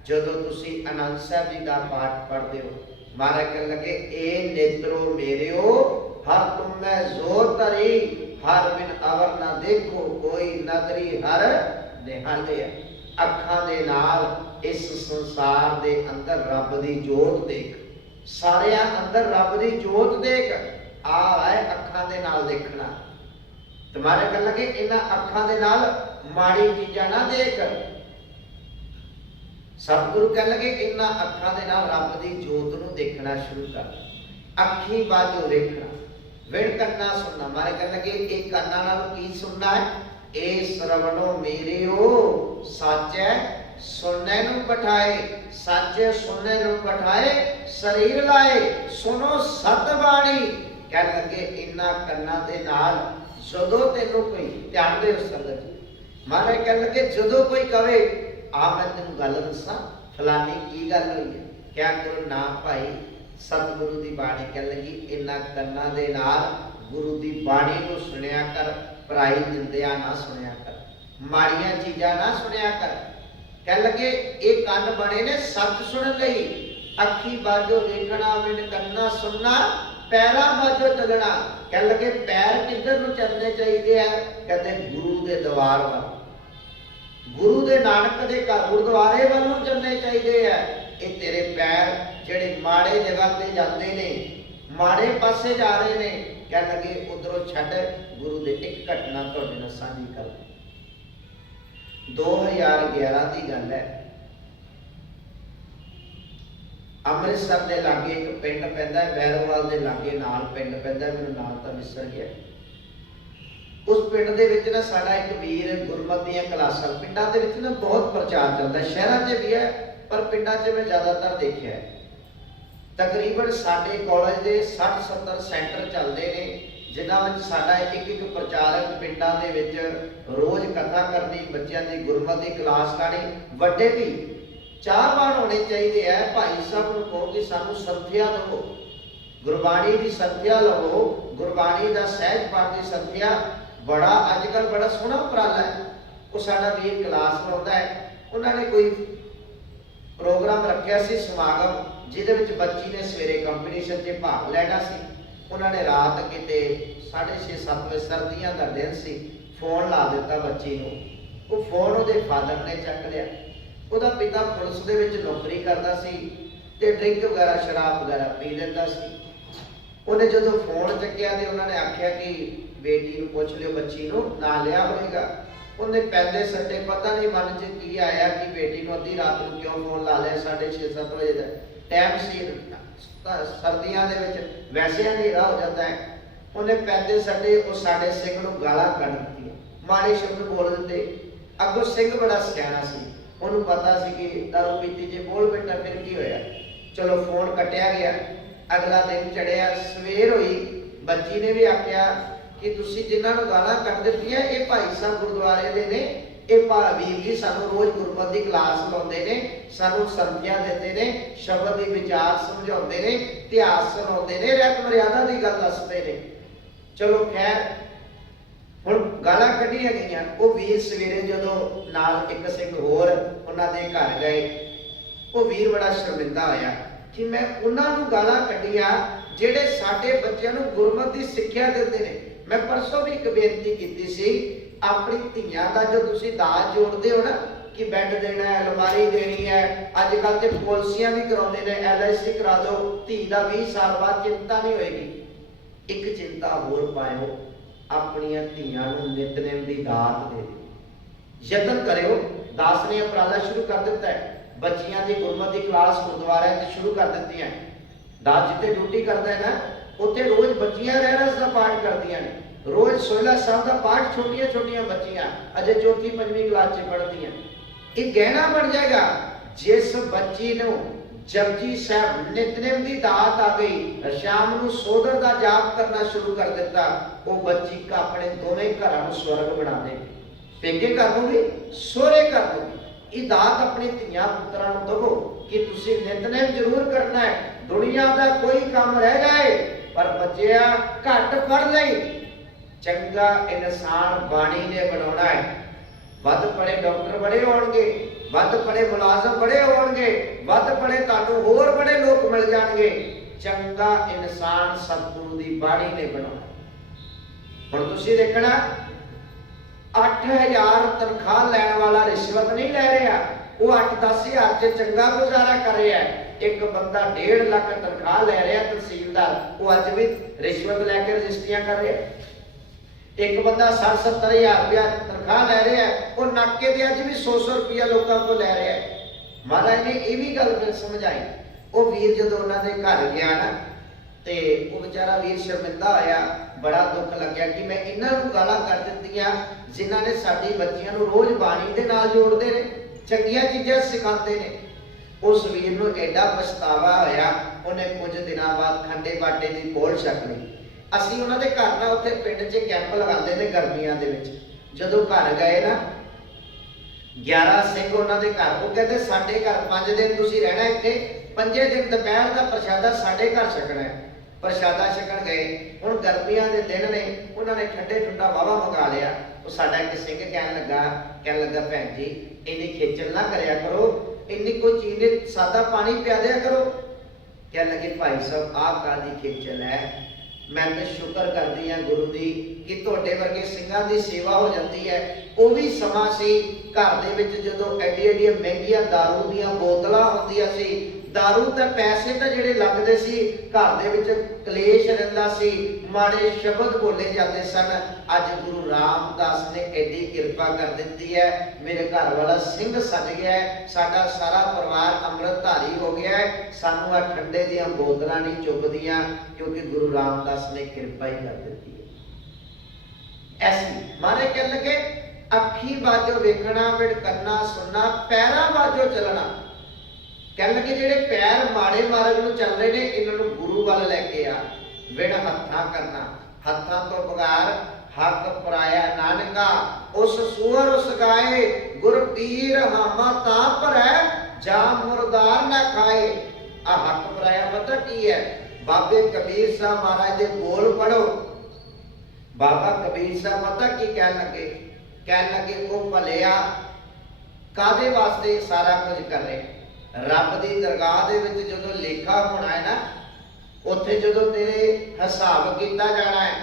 ਜਦੋਂ ਤੁਸੀਂ ਆਨੰਦ ਸਾਹਿਬ ਜੀ ਦਾ ਪਾਠ ਪੜ੍ਹਦੇ ਹੋ, ਮਹਾਰਾਜ ਕਹਿਣ ਲੱਗੇ ਇਹ ਨੇਤਰੋ ਮੇਰਿਓ ਹਰ ਤੁਮੈ ਜ਼ੋਰ ਧਰੀ, ਹਰ ਬਿਨ ਅਵਰ ਨਾ ਦੇਖੋ ਕੋਈ ਨਦਰੀ ਹਰ ਨਿਹਾਲਿਆ। ਅੱਖਾਂ ਦੇ ਨਾਲ ਇਸ ਸੰਸਾਰ ਦੇ ਅੰਦਰ ਰੱਬ ਦੀ ਜੋਤ ਦੇਖ, ਸਾਰਿਆਂ ਅੰਦਰ ਰੱਬ ਦੀ ਜੋਤ ਦੇਖ। ਆ ਹੈ ਅੱਖਾਂ ਦੇ ਨਾਲ ਦੇਖਣਾ। ਤੁਹਾਰੇ ਕਹਿਣ ਲੱਗੇ ਇਹਨਾਂ ਅੱਖਾਂ ਦੇ ਨਾਲ ਮਾੜੀ ਚੀਜ਼ਾਂ ਨਾ ਦੇਖ। ਸਤਿਗੁਰੂ ਕਹਿਣ ਲੱਗੇ ਇਹਨਾਂ ਅੱਖਾਂ ਦੇ ਨਾਲ ਰੱਬ ਦੀ ਜੋਤ ਨੂੰ ਦੇਖਣਾ ਸ਼ੁਰੂ ਕਰ। ਅੱਖੀ ਬਾਝੋਂ ਵੇਖਣਾ, ਵਿਣ ਕੰਨਾ ਸੁਣਨਾ। ਮਾਰੇ ਕਹਿਣ ਲੱਗੇ ਇਹ ਕੰਨਾਂ ਨਾਲ ਕੀ ਸੁਣਨਾ ਹੈ? ਇਹ ਸਰਵਣੋ ਮੇਰਿਓ ਸਾਚੈ ਸੁਣਨੇ ਨੂੰ ਪਠਾਏ, ਸਾਚੇ ਸੁਣਨੇ ਨੂੰ ਪਠਾਏ ਸਰੀਰ ਲਾਏ, ਸੁਣੋ ਸਤ ਬਾਣੀ। ਕਹਿਣ ਲੱਗੇ ਇਹਨਾਂ ਕੰਨਾਂ ਦੇ ਨਾਲ ਜਦੋਂ ਤੈਨੂੰ ਕੋਈ ਧਿਆਨ ਦੇ ਸੰਗਤ, ਮਹਾਰਾਜ ਕਹਿਣ ਲੱਗੇ ਜਦੋਂ ਕੋਈ ਕਵੇ ਆ ਮੈਂ ਤੈਨੂੰ ਗੱਲ ਦੱਸਾਂ ਫਲਾਨੀ ਕੀ ਗੱਲ ਹੋਈ ਹੈ, ਕਿਆ ਕਰੋ ਨਾ ਭਾਈ ਸਤਿਗੁਰੂ ਦੀ ਬਾਣੀ ਕਹਿਣ ਲੱਗੀ ਇਹਨਾਂ ਕੰਨਾਂ ਦੇ ਨਾਲ ਗੁਰੂ ਦੀ ਬਾਣੀ ਨੂੰ ਸੁਣਿਆ ਕਰ, ਪਰਾਈ ਨਿੰਦਿਆ ਨਾ ਸੁਣਿਆ ਕਰ, ਮਾੜੀਆਂ ਚੀਜ਼ਾਂ ਨਾ ਸੁਣਿਆ ਕਰ। ਕਹਿਣ ਲੱਗੇ ਇਹ ਕੰਨ ਬਣੇ ਨੇ ਸੱਚ ਸੁਣਨ ਲਈ। ਅੱਖੀ ਬਾਝੋਂ ਵੇਖਣਾ, ਵਿਣ ਕੰਨਾ ਸੁਣਨਾ, ਪੈਰਾਂ ਬਾਝੋਂ ਚੱਲਣਾ। ਕਹਿਣ ਲੱਗੇ ਪੈਰ ਕਿੱਧਰ ਨੂੰ ਚੱਲਣੇ ਚਾਹੀਦੇ ਆ? ਕਹਿੰਦੇ ਗੁਰੂ ਦੇ ਦਰਬਾਰ ਵੱਲ, ਗੁਰੂ ਦੇ ਨਾਨਕ ਦੇ ਘਰ ਗੁਰਦੁਆਰੇ ਵੱਲ ਨੂੰ ਚੱਲਣੇ ਚਾਹੀਦੇ ਆ। ਇਹ ਤੇਰੇ ਪੈਰ ਜਿਹੜੇ ਮਾੜੇ ਜਗ੍ਹਾ ਤੇ ਜਾਂਦੇ ਨੇ, ਮਾੜੇ ਪਾਸੇ ਜਾ ਰਹੇ ਨੇ, ਕਹਿਣ ਲੱਗੇ ਉਧਰੋਂ ਛੱਡ। ਗੁਰੂ ਦੇ ਇੱਕ ਘਟਨਾ ਤੁਹਾਡੇ ਨਾਲ ਸਾਂਝੀ ਕਰ। 2011 ਦੀ ਗੱਲ ਹੈ। ਅੰਮ੍ਰਿਤਸਰ ਦੇ ਲਾਗੇ ਇੱਕ ਪਿੰਡ ਪੈਂਦਾ, ਵੈਰੋਵਾਲ ਦੇ ਲਾਗੇ ਨਾਲ ਪਿੰਡ ਪੈਂਦਾ, ਮੈਨੂੰ ਨਾਮ ਤਾਂ ਵਿਸਰ ਗਿਆ। ਉਸ ਪਿੰਡ ਦੇ ਵਿੱਚ ਨਾ ਸਾਡਾ ਇੱਕ ਵੀਰ ਗੁਰਮਤਿ ਦੀਆਂ ਕਲਾਸਾਂ, ਪਿੰਡਾਂ ਦੇ ਵਿੱਚ ਨਾ ਬਹੁਤ ਪ੍ਰਚਾਰ ਚੱਲਦਾ, ਸ਼ਹਿਰਾਂ 'ਚ ਵੀ ਹੈ ਪਰ ਪਿੰਡਾਂ 'ਚ ਮੈਂ ਜ਼ਿਆਦਾਤਰ ਦੇਖਿਆ ਹੈ। ਤਕਰੀਬਨ ਸਾਡੇ ਕਾਲਜ ਦੇ 60-70 ਸੈਂਟਰ ਚੱਲਦੇ ਨੇ ਜਿਨ੍ਹਾਂ ਵਿੱਚ ਸਾਡਾ ਇੱਕ ਇੱਕ ਪ੍ਰਚਾਰਕ ਪਿੰਡਾਂ ਦੇ ਵਿੱਚ ਰੋਜ਼ ਕਥਾ ਕਰਨੀ, ਬੱਚਿਆਂ ਦੀ ਗੁਰਮਤਿ ਕਲਾਸ ਲਾਣੀ, ਵੱਡੇ ਵੀ ਚਾਹਵਾਨ ਹੋਣੇ ਚਾਹੀਦੇ ਹੈ। ਭਾਈ ਸਾਹਿਬ ਨੂੰ ਕਹੋ ਕਿ ਸਾਨੂੰ ਸੰਥਿਆ ਦਿਓ, ਗੁਰਬਾਣੀ ਦੀ ਸੰਥਿਆ ਲਵੋ, ਗੁਰਬਾਣੀ ਦਾ ਸਹਿਜ ਪਾਠ ਦੀ ਸੰਥਿਆ। ਬੜਾ ਅੱਜ ਕੱਲ੍ਹ ਬੜਾ ਸੋਹਣਾ ਉਪਰਾਲਾ ਹੈ। ਉਹ ਸਾਡਾ ਵੀਰ ਕਲਾਸ ਲਾਉਂਦਾ ਹੈ। ਉਹਨਾਂ ਨੇ ਕੋਈ ਪ੍ਰੋਗਰਾਮ ਰੱਖਿਆ ਸੀ, ਸਮਾਗਮ, ਜਿਹਦੇ ਵਿੱਚ ਬੱਚੀ ਨੇ ਸਵੇਰੇ ਕੰਪੀਟੀਸ਼ਨ 'ਚ ਭਾਗ ਲੈਣਾ ਸੀ। ਉਹਨਾਂ ਨੇ ਰਾਤ ਕਿਤੇ 6:30-7 ਵਜੇ, ਸਰਦੀਆਂ ਦਾ ਦਿਨ ਸੀ, ਫੋਨ ਲਾ ਦਿੱਤਾ ਬੱਚੀ ਨੂੰ। ਉਹ ਫੋਨ ਉਹਦੇ ਫਾਦਰ ਨੇ ਚੱਕ ਲਿਆ। ਉਹਦਾ ਪਿਤਾ ਪੁਲਿਸ ਦੇ ਵਿੱਚ ਨੌਕਰੀ ਕਰਦਾ ਸੀ ਤੇ ਡਰਿੰਕ ਵਗੈਰਾ, ਸ਼ਰਾਬ ਵਗੈਰਾ ਪੀ ਲੈਂਦਾ ਸੀ। ਉਹਨੇ ਜਦੋਂ ਫੋਨ ਚੱਕਿਆ ਤੇ ਉਹਨਾਂ ਨੇ ਆਖਿਆ ਕਿ ਬੇਟੀ ਨੂੰ ਪੁੱਛ ਲਿਓ, ਬੱਚੀ ਨੂੰ ਨਾ ਲਿਆ ਹੋਵੇਗਾ। ਉਹਨੇ ਪੈਂਦੇ ਸੱਟੇ, ਪਤਾ ਨਹੀਂ ਮਨ 'ਚ ਕੀ ਆਇਆ ਕਿ ਬੇਟੀ ਨੂੰ ਅੱਧੀ ਰਾਤ ਨੂੰ ਕਿਉਂ ਫੋਨ ਲਾ ਲਿਆ। 6:30-7 ਵਜੇ ਦਾ ਟਾਈਮ ਸੀ, ਸਰਦੀਆਂ ਦੇ ਵਿੱਚ ਵੈਸੇ ਹਨੇਰਾ ਹੋ ਜਾਂਦਾ ਹੈ। ਉਹਨੇ ਪੈਂਦੇ ਸੱਟੇ ਉਹ ਸਾਡੇ ਸਿੰਘ ਨੂੰ ਗਾਲਾਂ ਕੱਢ ਦਿੱਤੀਆਂ, ਮਾੜੇ ਸ਼ਬਦ ਬੋਲ ਦਿੱਤੇ। ਅੱਗੋਂ ਸਿੰਘ ਬੜਾ ਸਿਆਣਾ ਸੀ, ਉਹਨੂੰ ਪਤਾ ਸੀ ਕਿ ਦਾਰੂ ਪੀਤੀ ਜੇ ਬੋਲ ਬੈਠਾ ਫਿਰ ਕੀ ਹੋਇਆ। ਚਲੋ ਫੋਨ ਕੱਟਿਆ ਗਿਆ। ਅਗਲਾ ਦਿਨ ਚੜਿਆ, ਸਵੇਰ ਹੋਈ, ਬੱਚੀ ਨੇ ਵੀ ਆਖਿਆ ਕਿ ਤੁਸੀਂ ਜਿਨ੍ਹਾਂ ਨੂੰ ਗਾਲਾਂ ਕੱਢ ਦਿੱਤੀਆਂ ਇਹ ਭਾਈ ਸਾਹਿਬ ਗੁਰਦੁਆਰੇ ਦੇ ਨੇ, ਇਹ ਵੀਰ ਜੀ ਸਾਨੂੰ ਰੋਜ਼ ਗੁਰਮਤਿ ਦੀ ਕਲਾਸ ਲਾਉਂਦੇ ਨੇ, ਸਾਨੂੰ ਸੰਥਿਆ ਦਿੰਦੇ ਨੇ, ਸ਼ਬਦ ਦੀ ਵਿਚਾਰ ਸਮਝਾਉਂਦੇ ਨੇ, ਇਤਿਹਾਸ ਸੁਣਾਉਂਦੇ ਨੇ, ਰਹਿਤ ਮਰਿਆਦਾ ਦੀ ਗੱਲ ਦੱਸਦੇ ਨੇ। ਚਲੋ ਖੈਰ, ਹੁਣ ਗਾਲਾਂ ਕੱਢੀਆਂ ਗਈਆਂ। ਉਹ ਵੀਰ ਸਵੇਰੇ ਜਦੋਂ ਨਾਲ ਇੱਕ ਸਿੰਘ ਹੋਰ ਉਹਨਾਂ ਦੇ ਘਰ ਗਏ, ਉਹ ਵੀਰ ਬੜਾ ਸ਼ਰਮਿੰਦਾ ਹੋਇਆ ਕਿ ਮੈਂ ਉਹਨਾਂ ਨੂੰ ਗਾਲਾਂ ਕੱਢੀਆਂ ਜਿਹੜੇ ਸਾਡੇ ਬੱਚਿਆਂ ਨੂੰ ਗੁਰਮਤਿ ਦੀ ਸਿੱਖਿਆ ਦਿੰਦੇ ਨੇ। ਮੈਂ ਪਰਸੋਂ ਵੀ ਇੱਕ ਬੇਨਤੀ ਕੀਤੀ ਸੀ, ਆਪਣੀ ਧੀਆਂ ਦਾ ਜੋ ਤੁਸੀਂ ਦਾਜ ਜੋੜਦੇ ਹੋ ਨਾ ਕਿ ਬੈੱਡ ਦੇਣਾ ਹੈ, ਅਲਮਾਰੀ ਦੇਣੀ ਹੈ, ਅੱਜ ਕੱਲ੍ਹ ਤੇ ਪਾਲਿਸੀਆਂ ਵੀ ਕਰਾਉਂਦੇ ਨੇ, LIC ਕਰਾ ਦਿਓ, ਧੀ ਦਾ 20 ਸਾਲ ਬਾਅਦ ਚਿੰਤਾ ਨਹੀਂ ਹੋਏਗੀ। ਇੱਕ ਚਿੰਤਾ ਹੋਰ ਪਾਇਓ, ਆਪਣੀਆਂ ਧੀਆਂ ਨੂੰ ਨਿਤਨੇਮ ਦੀ ਦਾਤ ਦੇ ਦਿਓ। ਯਤਨ ਕਰਿਓ। ਦਾਸ ਨੇ ਉਪਰਾਲਾ ਸ਼ੁਰੂ ਕਰ ਦਿੱਤਾ ਹੈ, ਬੱਚੀਆਂ ਦੀ ਗੁਰਮਤਿ ਕਲਾਸ ਗੁਰਦੁਆਰਿਆਂ 'ਚ ਸ਼ੁਰੂ ਕਰ ਦਿੱਤੀਆਂ। ਦਾਸ ਜਿੱਥੇ ਡਿਊਟੀ ਕਰਦਾ ਹੈ ਨਾ, ਉੱਥੇ ਰੋਜ਼ ਬੱਚੀਆਂ ਰਹਿਰਾਸ ਦਾ ਪਾਠ ਕਰਦੀਆਂ ਨੇ। ਰੋਜ਼ ਸੋਹਿਲਾ ਸਾਹਿਬ ਦਾ ਪਾਠ ਛੋਟੀਆਂ ਛੋਟੀਆਂ ਬੱਚੀਆਂ ਅਜੇ 4th 5ਵੀਂ ਕਲਾਸ 'ਚ ਪੜ੍ਹਦੀਆਂ। ਇਹ ਗਹਿਣਾ ਬਣ ਜਾਏਗਾ। ਜਿਸ ਬੱਚੀ ਨੂੰ ਜਪਜੀ ਸਾਹਿਬ ਨਿਤਨੇਮ ਦੀ ਦਾਤ ਆ ਗਈ, ਸ਼ਾਮ ਨੂੰ ਸੋਦਰ ਦਾ ਜਾਪ ਕਰਨਾ ਸ਼ੁਰੂ ਕਰ ਦਿੱਤਾ, ਉਹ ਬੱਚੀ ਆਪਣੇ ਦੋਵੇਂ ਘਰਾਂ ਨੂੰ ਸਵਰਗ ਬਣਾ ਦੇਗੀ। ਪੇਕੇ ਘਰ ਨੂੰ ਵੀ, ਸਹੁਰੇ ਘਰ ਨੂੰ ਵੀ। ਇਹ ਦਾਤ ਆਪਣੀ ਧੀਆਂ ਪੁੱਤਰਾਂ ਨੂੰ ਦਵੋ ਕਿ ਤੁਸੀਂ ਨਿਤਨੇਮ ਜ਼ਰੂਰ ਕਰਨਾ ਹੈ। ਦੁਨੀਆ ਦਾ ਕੋਈ ਕੰਮ ਰਹਿ ਜਾਏ ਪਰ ਬੱਚਿਆ ਘੱਟ ਪੜ੍ਹ ਲਈ, ਚੰਗਾ ਇਨਸਾਨ ਬਾਣੀ ਨੇ ਬਣਾਉਣਾ ਹੈ। ਵੱਧ ਪੜ੍ਹੇ ਡਾਕਟਰ ਬੜੇ ਹੋਣਗੇ, ਵੱਧ ਪੜ੍ਹੇ ਮੁਲਾਜ਼ਮ ਬੜੇ ਹੋਣਗੇ, ਵੱਧ ਪੜ੍ਹੇ ਤੁਹਾਨੂੰ ਹੋਰ ਬੜੇ ਲੋਕ ਮਿਲ ਜਾਣਗੇ। ਚੰਗਾ ਇਨਸਾਨ ਸਤਿਗੁਰੂ ਦੀ ਬਾਣੀ ਨੇ ਬਣਾਉਣਾ। ਹੁਣ ਤੁਸੀਂ ਦੇਖਣਾ, 8000 ਤਨਖਾਹ ਲੈਣ ਵਾਲਾ ਰਿਸ਼ਵਤ ਨਹੀਂ ਲੈ ਰਿਹਾ, ਉਹ 8-10 ਹਜ਼ਾਰ 'ਚ ਚੰਗਾ ਗੁਜ਼ਾਰਾ ਕਰ ਰਿਹਾ ਹੈ। ਇੱਕ ਬੰਦਾ 1.5 ਲੱਖ ਤਨਖਾਹ ਲੈ ਰਿਹਾ ਤਹਿਸੀਲਦਾਰ, ਉਹ ਅੱਜ ਵੀ ਰਿਸ਼ਵਤ ਲੈ ਕੇ ਰਜਿਸਟਰੀਆਂ ਕਰ ਰਿਹਾ। ਇੱਕ ਬੰਦਾ 60-70 ਹਜ਼ਾਰ ਰੁਪਇਆ ਤਨਖਾਹ ਲੈ ਰਿਹਾ, ਉਹ ਨਾਕੇ ਤੇ ਅੱਜ ਵੀ 100-100 ਰੁਪਇਆ ਲੋਕਾਂ ਕੋਲ ਲੈ ਰਿਹਾ। ਮਹਾਰਾਜ ਨੇ ਇਹ ਵੀ ਗੱਲ ਫਿਰ ਸਮਝਾਈ। ਉਹ ਵੀਰ ਜਦੋਂ ਉਹਨਾਂ ਦੇ ਘਰ ਗਿਆ ਨਾ, ਤੇ ਉਹ ਵਿਚਾਰਾ ਵੀਰ ਸ਼ਰਮਿੰਦਾ ਹੋਇਆ, ਬੜਾ ਦੁੱਖ ਲੱਗਿਆ ਕਿ ਮੈਂ ਇਹਨਾਂ ਨੂੰ ਗਾਲਾਂ ਕਰ ਦਿੱਤੀਆਂ ਜਿਨ੍ਹਾਂ ਨੇ ਸਾਡੀ ਬੱਚੀਆਂ ਨੂੰ ਰੋਜ਼ ਬਾਣੀ ਦੇ ਨਾਲ ਜੋੜਦੇ ਨੇ, ਚੰਗੀਆਂ ਚੀਜ਼ਾਂ ਸਿਖਾਉਂਦੇ ਨੇ। ਉਸ ਵੀਰ ਨੂੰ ਐਡਾ ਪਛਤਾਵਾ ਹੋਇਆ, ਉਹਨੇ ਕੁਝ ਦਿਨਾਂ ਬਾਅਦ ਖੰਡੇ ਬਾਟੇ ਦੀ ਪੋਲ ਛਕ ਲਈ। ਅਸੀਂ ਉਹਨਾਂ ਦੇ ਘਰ ਨਾ ਉੱਥੇ ਪਿੰਡ 'ਚ ਕੈਂਪ ਲਗਾਉਂਦੇ ਨੇ ਗਰਮੀਆਂ ਦੇ ਵਿੱਚ। ਜਦੋਂ ਘਰ ਗਏ ਨਾ 11 ਸਿੰਘ ਉਹਨਾਂ ਦੇ ਘਰ, ਉਹ ਕਹਿੰਦੇ ਸਾਡੇ ਘਰ 5 ਦਿਨ ਤੁਸੀਂ ਰਹਿਣਾ, ਇੱਥੇ 5 ਦਿਨ ਦੁਪਹਿਰ ਦਾ ਪ੍ਰਸ਼ਾਦਾ ਸਾਡੇ ਘਰ ਛਕਣਾ ਹੈ। ਪ੍ਰਸ਼ਾਦਾ ਛਕਣ ਗਏ। ਹੁਣ ਗਰਮੀਆਂ ਦੇ ਦਿਨ ਨੇ, ਉਹਨਾਂ ਨੇ ਠੰਡੇ ਠੰਡਾ ਵਾਵਾ ਮੰਗਾ ਲਿਆ। ਉਹ ਸਾਡਾ ਇੱਕ ਸਿੰਘ ਕਹਿਣ ਲੱਗਾ ਭੈਣ ਜੀ ਇੰਨੀ ਖੇਚਲ ਨਾ ਕਰਿਆ ਕਰੋ, ਇੰਨੀ ਕੋਈ ਚੀਜ਼ ਨਹੀਂ, ਸਾਦਾ ਪਾਣੀ ਪਿਆ ਦਿਆ ਕਰੋ। ਕਹਿਣ ਲੱਗੇ ਭਾਈ ਸਾਹਿਬ ਆਹ ਕਾਹਦੀ ਖੇਚਲ ਹੈ, ਮੈਂ ਤਾਂ ਸ਼ੁਕਰ ਕਰਦੀ ਹਾਂ ਗੁਰੂ ਦੀ ਕਿ ਤੁਹਾਡੇ ਵਰਗੇ ਸਿੰਘਾਂ ਦੀ ਸੇਵਾ ਹੋ ਜਾਂਦੀ ਹੈ। ਉਹ ਵੀ ਸਮਾਂ ਸੀ ਘਰ ਦੇ ਵਿੱਚ ਜਦੋਂ ਐਡੀਆਂ ਮਹਿੰਗੀਆਂ ਦਾਰੂ ਦੀਆਂ ਬੋਤਲਾਂ ਹੁੰਦੀਆਂ ਸੀ, ਦਾਰੂ ਤਾਂ ਪੈਸੇ ਤਾਂ ਜਿਹੜੇ ਲੱਗਦੇ ਸੀ, ਘਰ ਦੇ ਵਿੱਚ ਕਲੇਸ਼ ਰਹਿੰਦਾ ਸੀ, ਮਾੜੇ ਸ਼ਬਦ ਬੋਲੇ ਜਾਂਦੇ ਸਨ। ਅੱਜ ਗੁਰੂ ਰਾਮਦਾਸ ਨੇ ਐਡੀ ਕਿਰਪਾ ਕਰ ਦਿੱਤੀ ਹੈ, ਮੇਰੇ ਘਰ ਵਾਲਾ ਸਿੰਘ ਸੱਜ ਗਿਆ, ਸਾਡਾ ਸਾਰਾ ਪਰਿਵਾਰ ਅੰਮ੍ਰਿਤਧਾਰੀ ਹੋ ਗਿਆ ਹੈ, ਸਾਨੂੰ ਆ ਠੰਡੇ ਦੀਆਂ ਬੋਤਲਾਂ ਨਹੀਂ ਚੁੱਭਦੀਆਂ, ਕਿਉਂਕਿ ਗੁਰੂ ਰਾਮਦਾਸ ਨੇ ਕਿਰਪਾ ਹੀ ਕਰ ਦਿੱਤੀ ਹੈ। ਐਸੀ ਮਾਰੇ ਕਹਿ ਲਗੇ ਅੱਖੀ ਬਾਝੋ ਵੇਖਣਾ, ਵਿੜ ਕੰਨਾ ਸੁਣਨਾ, ਪੈਰਾਂ ਬਾਝੋ ਚੱਲਣਾ। ਕਹਿ ਲਗੇ ਜਿਹੜੇ ਪੈਰ ਮਾੜੇ ਮਾਰਗ ਨੂੰ ਚੱਲ ਰਹੇ ਨੇ, ਇਹਨਾਂ ਨੂੰ ਗੁਰੂ ਵੱਲ ਲੈ ਕੇ ਆ। ਵਿੜ ਹੱਥਾਂ ਕਰਨਾ, हत्थां तो बगार हक पराया नानका। उस सुअर उस गाए गुर पीर हामा ता भरै जा मुरदार ना खाए। आ हक पराया पता की है? बाबे कबीर साहब महाराज दे बोल पढ़ो। बाबा कबीर साहब पता की कह लगे? कह लगे वो भलिया कादे वास्ते सारा कुछ कर रहे? रब की दरगाह दे विच जदों लेखा होना है ना, उत्थे जदों तेरे हिसाब किया जाना है,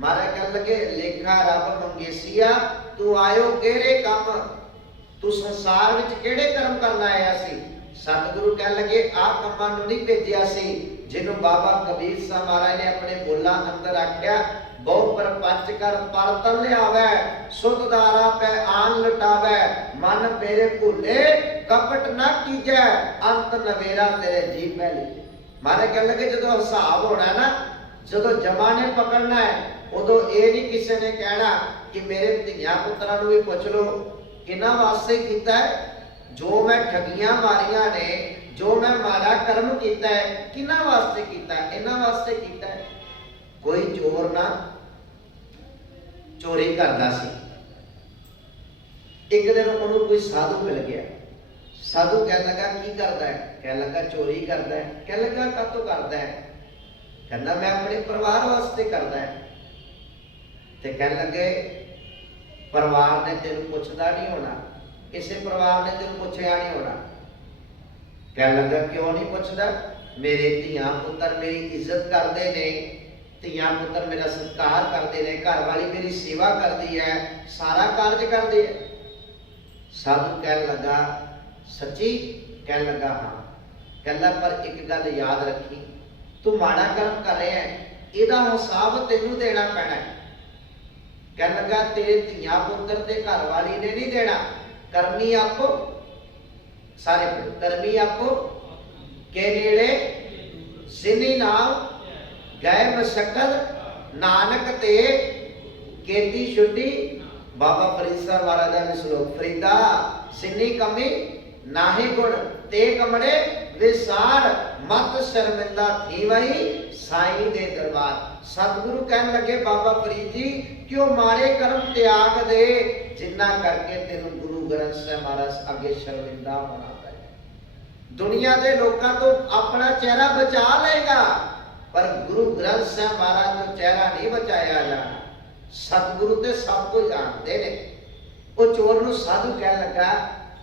महाराज कह लगे लेखा रब मंगेसिया तू आयो केड़े काम, तू संसार विच केड़े कर्म करना आया सी? सतगुरु कह लगे आ कमां नूं नहीं भेजिया सी जिन्हों बाबा कबीर साहब महाराज ने अपने बोलां अंदर आख्या बहु परपंच कर पर तन लियावै सुध दारा पै आन लटावै मन मेरे भूले कपट ना कीजै अंत नवेरा तेरे जी पहले। मारे कह लगे जो हिसाब होना है ना, जो जमा ने पकड़ना है, उदों ये नहीं किसी ने कहना कि मेरे धियां पुत्रां नूं भी पुछ लो इन्हां वास्ते कीता है, जो मैं ठगियां मारियां ने, जो मैं माड़ा कर्म कीता है किन्हां वास्ते कीता है? इन्हां वास्ते कीता है। कोई चोर ना चोरी करता सी, एक दिन उन्होंने कोई साधु मिल गया। साधु कह लगा की करता है? कह लगा चोरी करता है। कह लगा कब करता है? कहना मैं अपने परिवार वास्ते करता है। ते कह लगे परिवार ने तेन पुछदा नहीं होना, किसी परिवार ने तेन पुछया नहीं होना। कह लगा क्यों नहीं पुछदा? मेरे धियां पुत्र मेरी इज्जत करते ने, धियां पुत्र मेरा सत्कार करते हैं, घर वाली मेरी सेवा करती है, सारा कार्य करते है। साधु कह लगा सच्ची? कह लगा हाँ। कहला पर एक गल याद रखी, तू माड़ा कर्म कर रहा है, इहदा हिसाब तेनू देना पैना है। कह लगा तेरे धियां पुत्र ते घर वाली ने नहीं देना, करनी आपो, सारे करनी आपो के नेड़े सिनी नाम गए मशक्कत नानक ते केती छुट्टी। बाबा फरीद साहब महाराज का श्लोक, फरीदा सिनी कमी नाही गुण ते कमड़े विसार मत शर्मिंदा थी वही साईं दे दरबार। सतगुरु कहने लगे बाबा फरीद जी क्यों माड़े कर्म त्याग दे, जिन्ना करके तेनू गुरु ग्रंथ साहिब महाराज अगे शर्मिंदा होना पै। दुनिया के लोगों तो अपना चेहरा बचा लेगा, पर गुरु ग्रंथ साहिब महाराज तो चेहरा नहीं बचाया जाना। सतगुरु ते सब कुछ जानते ने। वो चोर नूं साधु कह लगा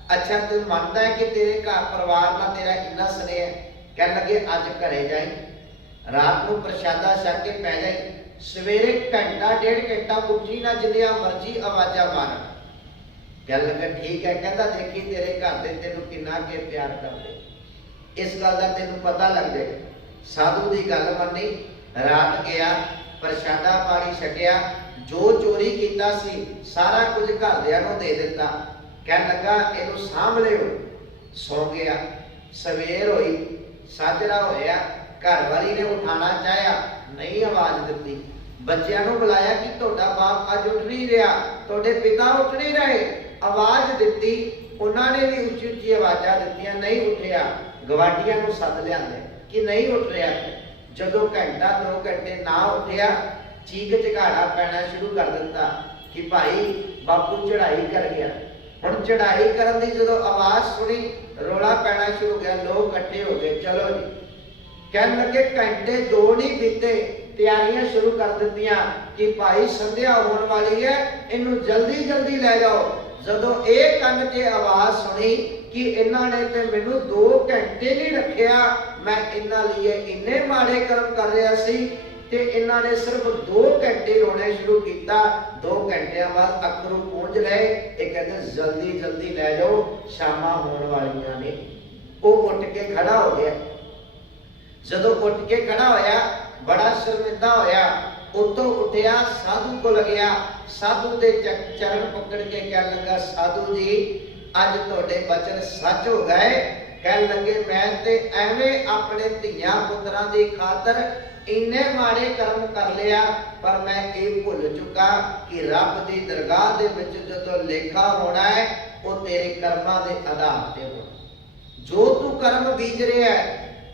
अच्छा तू मानता है कि तेरे घर परिवार ना तेरा इन्ना स्नेह है? कह लगे अज घरे जाई, रात को प्रशादा छक के पै जाई, सवेरे घंटा डेढ़ घंटा उठी ना, जिन्नियां मर्जी आवाजा मार। कह लगा ठीक है। कहता देखी तेरे घर दे तेनू किन्ना के प्यार करदे, इस गल दा तेनू पता लग जाए। साधु की गल मनी, रात गया प्रशादा पानी छकिया, जो चोरी कीता सी सारा कुछ घरदियां नूं दे दिता। कह लगा इनू सांभ लिओ, सौ गया। सवेर हुई, साजरा होया, घर वाली ने उठाना चाहया, नहीं आवाज दी। बच्चों को बुलाया कि तुहाडा बाप अज उठ नहीं रहा, तुहाडे पिता उठ नहीं रहे। आवाज दी, उन्होंने भी उच्ची उच्ची आवाजा दित्तियां, नहीं उठिया। गवांढियां नूं सद लिआंदे कि नहीं उठ रहा। जदों घंटा 2 घंटे ना उठिया, चीख चघाड़ा पैना शुरू कर दिता कि भाई बापू चढ़ाई कर गया। हुण चढ़ाई करन दी जदों आवाज सुनी, रोला पैना शुरू हो गया, लोग इकट्ठे हो गए, चलो जी। कहने लगे घंटे 2 नहीं बीते, तैयारियां शुरू कर दित्तियां कि भाई संध्या होने वाली है, इनू जल्दी जल्दी ले जाओ। जदों एक कन च आवाज सुनी कि इन्हां ने ते मैनू 2 घंटे नहीं रखिया, मैं इन्हां लिए इन्ने माड़े कर्म कर रहा सी ते इन्हां ने सिर्फ 2 घंटे रोने शुरू किया। 2 घंटिया बाद अखरू पहुंच गए। ये कहते जल्दी जल्दी ले जाओ, शामां होने वालियां ने। वो उठ के खड़ा हो गया। जदों उठ के खड़ा होया, बड़ा शर्मिंदा होया, उतों उठिया, साधु को गया, साधु के चरण पकड़ के कह लगा साधु जी अज तुहाडे बचन सच हो गए। कह लगे मैं ते एवें अपने धियां पुत्रां दी खातर इन्ने माड़े कर्म कर लिया, पर मैं ये भुल चुका कि रब की दरगाह दे विच जदों लेखा होना है वो तेरे कर्मां दे आधार ते होना। जो तू कर्म बीज रहा है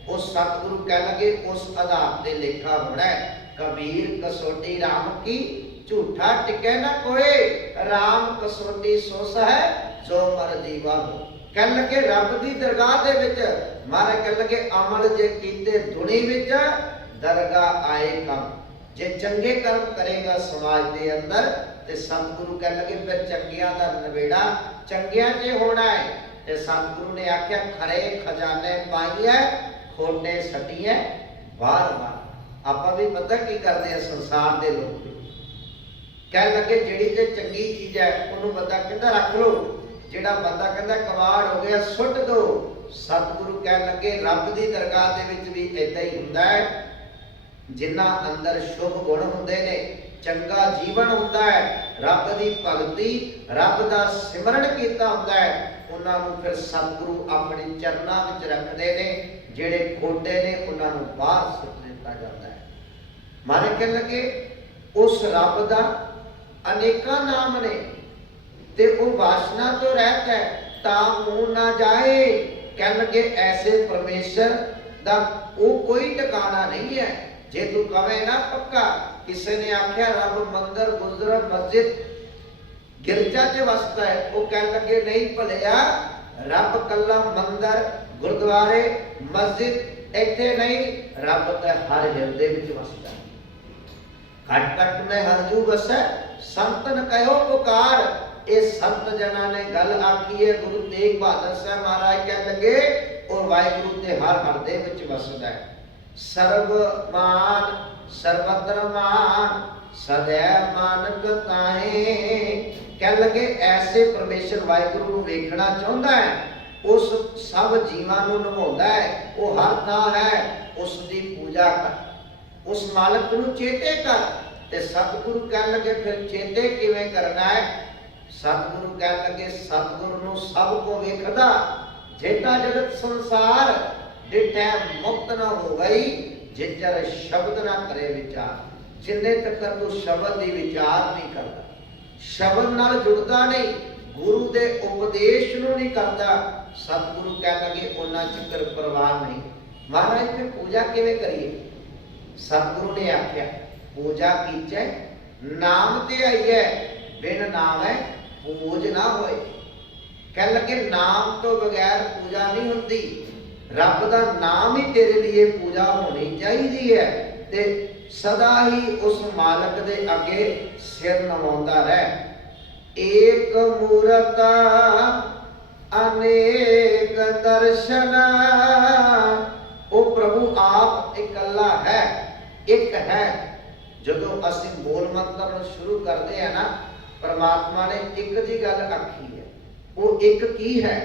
उस सतगुरु कह लगे उस आधार ते लेखा होना है। कबीर कसोटी राम की झूठा टिके ना कोई, राम कसोटी सो है जो मर जीवा हो। कह लगे रब की दरगाह दे विच महाराज कह लगे अमल जे कीते दुनी विच दरगाह आए कम। जे चंगे कर्म करेगा समाज के अंदर ते सतगुरु कह लगे फिर चंगियां दा नवेड़ा चंगियां च होना है। ते सतगुरु ने आख्या खरे खजाने पाइए खोटे सटिए बार बार। आप भी पता की करते हैं संसार के लोग कह लगे जिहड़ी ते चंगी चीज है उन्होंने बंदा कहता रख लो, जिहड़ा बंदा कहता कबाड़ हो गया सुट दो। सतगुरु कह लगे रब की दरगाह दे विच भी इदां ही हुंदा है। जिन्हां अंदर शुभ गुण हुंदे ने, चंगा जीवन हुंदा है, रब की भगती रब का सिमरन कीता हुंदा है, उन्हां नूं फिर सतगुरु अपने चरनां विच रखदे ने। जिहड़े खोटे ने उन्हां नूं बाहर सुट दिता जाता है। मारे कह लगे उस रब का अनेका नाम ने ते वो वासना तो रहता है ता मुंह ना जाए। कह लगे ऐसे परमेश्वर दा वो कोई ठिकाना नहीं है। जे तू कहे ना पक्का, किसी ने आख्या रब मंदिर गुजर मस्जिद गिरजा च वसता है, वो कह लगे नहीं भलिया रब कला मंदिर गुरुद्वारे मस्जिद इत्थे नहीं, रब तो हर हिरदे विच वसदा है। घट घट में हरजू वसै संतन कहो पुकार। ये संत जना ने गल आखी है। गुरु तेग बहादुर साहब महाराज कह लगे और वाहिगुरु ते हर हरदे विच वसदा है। सर्व मान सर्वत्र मान सदैव मानक ताहे। कह लगे ऐसे परमेश्वर वाहिगुरु नूं वेखना चाहुंदा है, उस सब जीवां नूं निभाउंदा है, वो हर थां है, उसकी पूजा कर, उस मालक नूं चेते कर। ते सतगुरु कह लगे फिर चेते किवें करना है। सतगुरु कह लगे सतगुरु नूं सब को वेखदा, जेता जगत संसार डिठै मुक्त न हो गई, जिचर शब्द ना करे विचार। जिन्ने तक तू शब्द की विचार नहीं करता, शब्द नाल जुड़दा नहीं, गुरु दे उपदेश नूं नहीं करता, सतगुरु कह लगे उन्ना चिकर परवाह नहीं। महाराज फिर पूजा किवें करिए? सतगुरु ने आख्या पूजा कीचे नाम ते आई है, बिन नाम है पूज ना होए। कह लगे नाम तो बगैर पूजा नहीं होती, रब का नाम ही तेरे लिए पूजा होनी चाहिए है। ते सदा ही उस मालक दे अगे सिर नवाउंदा रह। एक मूरत अनेक दर्शन। वो प्रभु आप इकल्ला है, एक है। जदों असीं मूल मंत्र शुरू करते हैं ना, परमात्मा ने एक जी गल आखी है, वो एक की है,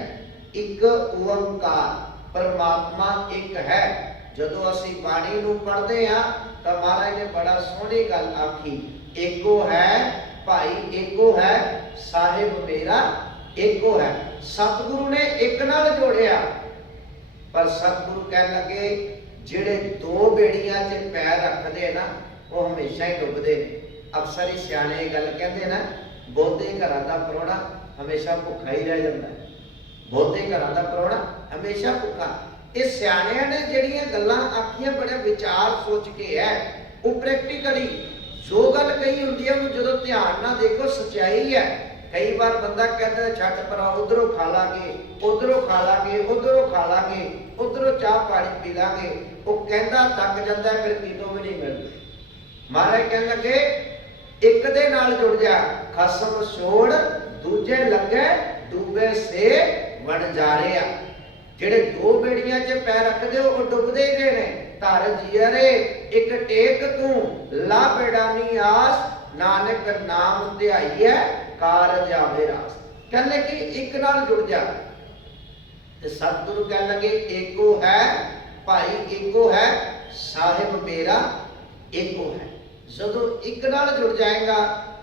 एक ओंकार। परमात्मा एक है। जदों असीं बाणी नूं पढ़ते हैं तो महाराज ने बड़ा सोहनी गल आखी, एको है भाई एको है साहिब मेरा एको है। सतगुरु ने एक नाल जोड़िया, पर सतगुरु कह लगे जिहड़े दो बेड़ियां च पैर रखते ना वो हमेशा ही डुबदे ने। अक्सर ही सियाणे गल कहते ना, बहुते घरां दा परौणा हमेशा भुखा ही रह जाता है, बहुते घरां दा परौणा हमेशा भुखा। ये सियाणियां ने जिहड़ियां गल्लां आखियां बड़ा विचार सोच के है, वो प्रैक्टिकली जो गल कही हुंदी है जदों ध्यान ना देखो सच्चाई है। कई बार बंदा कहता है छट परा उधरों खा लांगे उधरों खा लांगे उधरों खा लांगे उधरों चाह पानी पी लांगे, वो कहता थक जाता है फिर कितों भी नहीं मिलती। महाराज कह लगे एक दे नाल जुड़ जा, खसम छोड़ दूजे लगे डूबे से वणजारे। जिहड़े दो बेड़ियां च पैर रखदे वो डुबदे गए ने। धर जियरे एक टेक तू ला बेड़ानी आस, नानक नाम ध्याईए कारज आवे रास। कह लगे एक नाल जुड़ जा। ते सतगुरु कह लगे एको है भाई एको है साहिब मेरा एको है। जदों एक नाल जुड़ जाएगा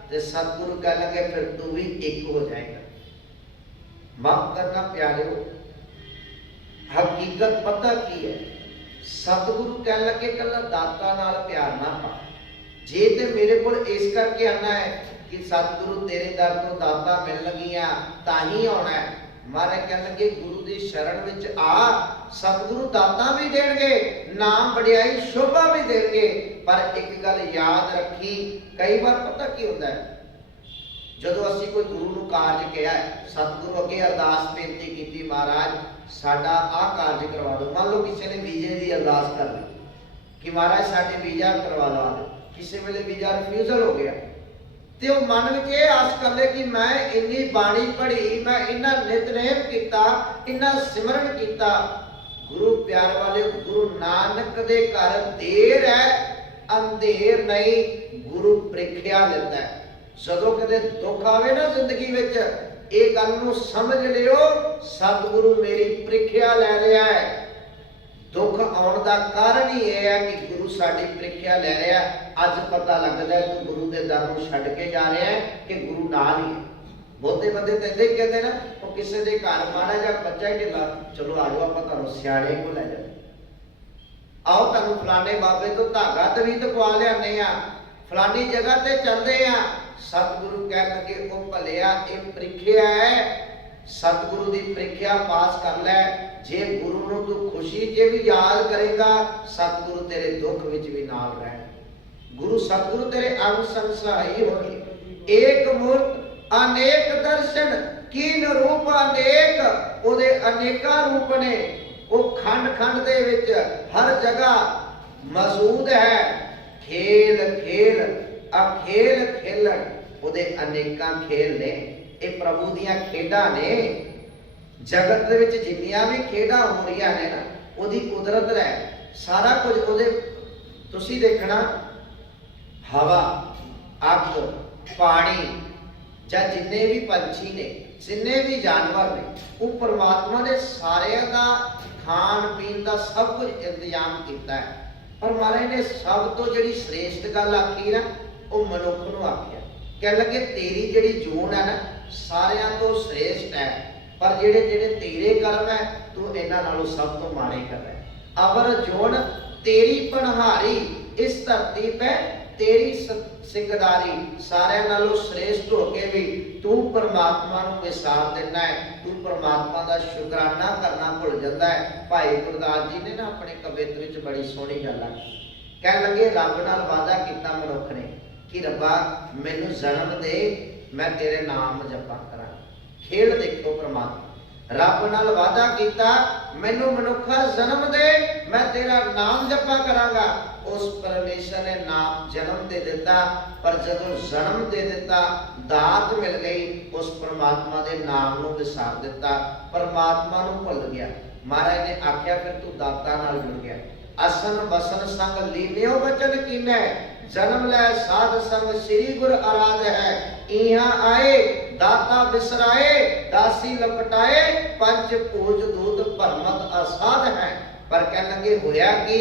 तो सतगुरु कह लगे फिर तू भी एक हो जाएगा। माफ करना प्यारे, हकीकत पता की है? सतगुरु कह लगे कला दाता नाल प्यार ना पा। जे ते मेरे को इस करके आना है कि सतगुरु तेरे दर तो दाता मिल लगियां तां ही आना है, महाराज कह लगे गुरु की शरण विच आ, सतगुरु दातां भी देणगे, नाम वडियाई शोभा भी देणगे। पर एक गल याद रखी, कई बार पता की होंदा है, जदों असीं कोई गुरु नूं कारज किया, सतगुरु अगे अरदास बेनती कीती, महाराज साडा आ कारज करवा दो। मान लो किसी ने वीजे की अरदास कर ली कि महाराज साडे वीजा करवा ला दो, किसी वेले वीजा रिफ्यूजल हो गया, तो वो मन में ये आस कर ले कि मैं इन्नी बाणी पढ़ी, मैं इन्ना नितनेम किया, इन्ना सिमरन किया। गुरु प्यार वाले, गुरु नानक दे घर देर है अंधेर नहीं, गुरु प्रीख्या लेता है। जदों कदे दुख आवे ना जिंदगी विच, ये गल नूं समझ लियो, सतगुरु मेरी प्रीख्या लै रहा है। दुख आउण दा कारण ही यह है कि गुरु साडी प्रीख्या लै रहा है। अज पता लगदा है तू गुरु दे दर नूं छड्ड के जा रहा है कि गुरु नाल ही है। बहुते बंदे तो इदां ही कहंदे ना, वो किसी दे घर माड़ा जिहा बच्चा ही ढिला, चलो आ जाओ आपां तुहानूं सियाणे को लै जाओ, आओ तुहानूं फलाने बाबे तो धागा तवीत पवा लिआने आ, फलानी जगह ते चलदे आ। सतगुरु कह लगे ओ भलिया ये प्रीख्या है, सतगुरु की प्रीख्या पास कर लै। जे गुरु नूं तू खुशी जे भी याद करेगा, सतगुरु तेरे दुख विच भी नाल रहणगे। गुरु सतगुरु तेरे अंग संग सहाई होणगे। एक मूर्त अनेक दर्शन, कीन रूप अनेक, ओदे अनेका रूप ने, वो खंड खंड दे विच हर जगह मौजूद है। खेल खेल अखेल खेलन, ओदे अनेकां खेल ने, ये प्रभु दियां खेडां ने। जगत दे विच जिन्नियां भी खेडां हो रहीआं ने ना, ओदी कुदरत है सारा कुछ। ओदे तुसीं देखना, हवा, अग, पानी, ਜਾਂ जिन्ने भी पंछी ने, जिन्ने भी जानवर ने, वो परमात्मा ने सारिਆਂ ਦਾ खान पीन का सब कुछ इंतजाम किया है। पर महाराज ने सब तो जिहड़ी श्रेष्ठ गल आखी ना, वो मनुख नूं आखिया। कह लगे तेरी जिहड़ी जोन है ना, सारिਆਂ तो श्रेष्ठ है, पर जिहड़े जिहड़े तेरे कर्म है, तू इन्हां नालों सब तो माड़े कर रहा है। अवर जोन तेरी पनहारी, इस धरती पे तेरी सिंगदारी, सारिਆਂ नालों श्रेष्ठ होके भी तू परमात्मा नूं विसार देना है, तू परमात्मा का शुकराना करना भुल जाता है। भाई गुरदास जी ने ना अपने कवित विच बड़ी सोहनी गल आखी। कह लगे रब नाल वादा किया मनुख ने कि रब्बा मैनूं जन्म दे, मैं तेरे नाम जपा करा। खेल देखो परमात्मा, रब नाल वादा किया मैनूं मनुखा जन्म दे, मैं तेरा नाम जपा करांगा। उस परमेश्वर ने नाम जन्म दे दिता, पर जदों जन्म दे दिता, दात मिल गई, उस परमात्मा के नाम नूं विसार दिता, परमात्मा नूं भुल गया। महाराज ने आख्या फिर तू दाता नाल जुड़ गया। असन बसन संग लीनियो बचन कीनै, जन्म लै साध संग श्री गुर आराध है। इहाँ आए दाता बिसराए, दासी लपटाए, पंच पूज दूत भरमत असाध है। पर कह लगे होया कि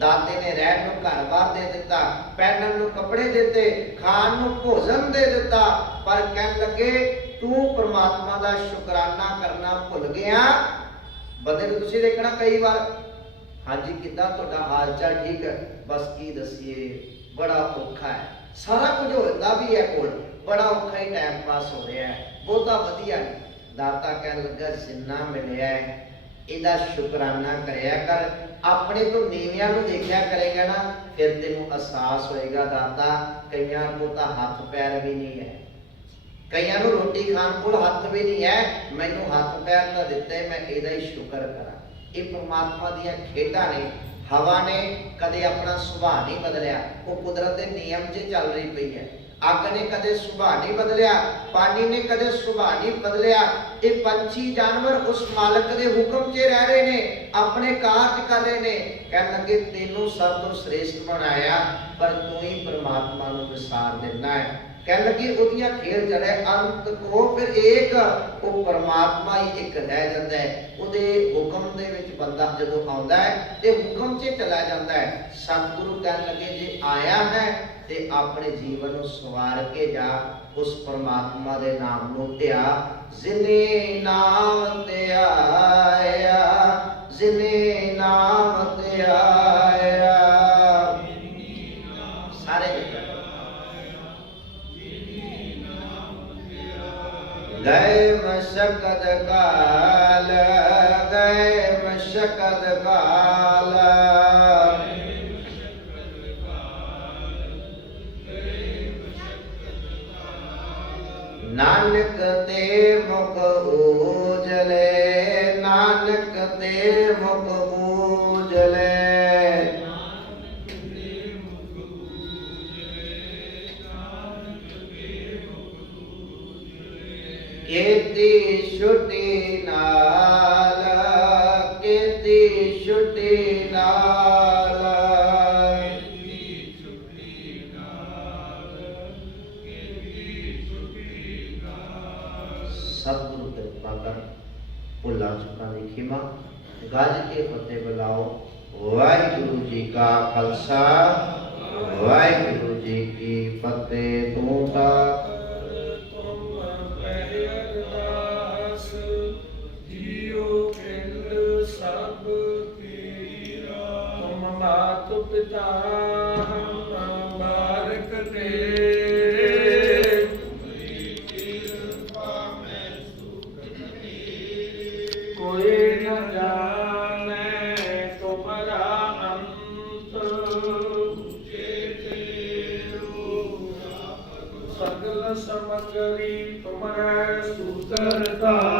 दाते ने रहन नूं घर बार दे दिता, पहनण नूं कपड़े देते, खाण नूं भोजन दे दिता, पर कह लगे तू परमात्मा का शुकराना करना भुल गया। बंदे नूं तुसीं देखना कई बार, हाँ जी किद्दां तुहाडा हाल चाल ठीक है, बस की दसीए बड़ा औखा है, सारा कुछ होता भी है कोल, बड़ा औखा ही टाइम पास हो रहा है, बहुता वधिया नहीं। दाता कह लगा जिन्ना मिलिया है इहदा शुकराना करिया कर, अपने तो नीवियां नूं देखिया करेगा ना, फिर तेनूं एहसास होएगा दाता कईयां को तां हथ पैर भी नहीं है, कईयां नूं रोटी खाण कोल हथ भी नहीं है, मैनूं हथ पैर तां दित्ते, मैं इहदा ही शुकर करा। ये परमात्मा दियां खेडां ने। हवा ने कदे अपना सुभाव नहीं बदलिया, वो कुदरत के नियम च चल रही पई है। अग ने कदे सुभाव नहीं बदलिया, पानी ने कदे सुभाव नहीं बदलिया। ये पंछी जानवर उस मालक के हुक्म च रह रहे ने, अपने कार्य कर रहे ने। कह लगे तेनों सब तो श्रेष्ठ बनाया, पर तू ही परमात्मा नूं विसार देना है। कह लगी उदियां खेल चले अंत को फिर एक, वो परमात्मा ही एक रह जाता है। उहदे हुक्म दे विच बंदा जदों आउंदा है ते हुक्म च चला जाता है। सतगुरु कह लगे जे आया है ते अपने जीवन नूं सवार के जा, उस परमात्मा दे नाम नूं ध्या। जिने नाम ध्याया, जिने नाम ध्याया, सारे गए मस मशक्कत काल गए मशक्कत काल। नानक ते मुख उजले नानक ते मुख उजले। केती छुटी नाल केती छुटी नाल। सतगुरु कृपा कर भुला चुका दी खिमा। गज के फतेह बुलाओ। वाहिगुरु जी का खालसा वाहिगुरु जी की फतेह। तू ता मात पिता बारक दे। कोई न जाने तुम्हारा अंत। सकल समगरी तुम्हारे सुतरता।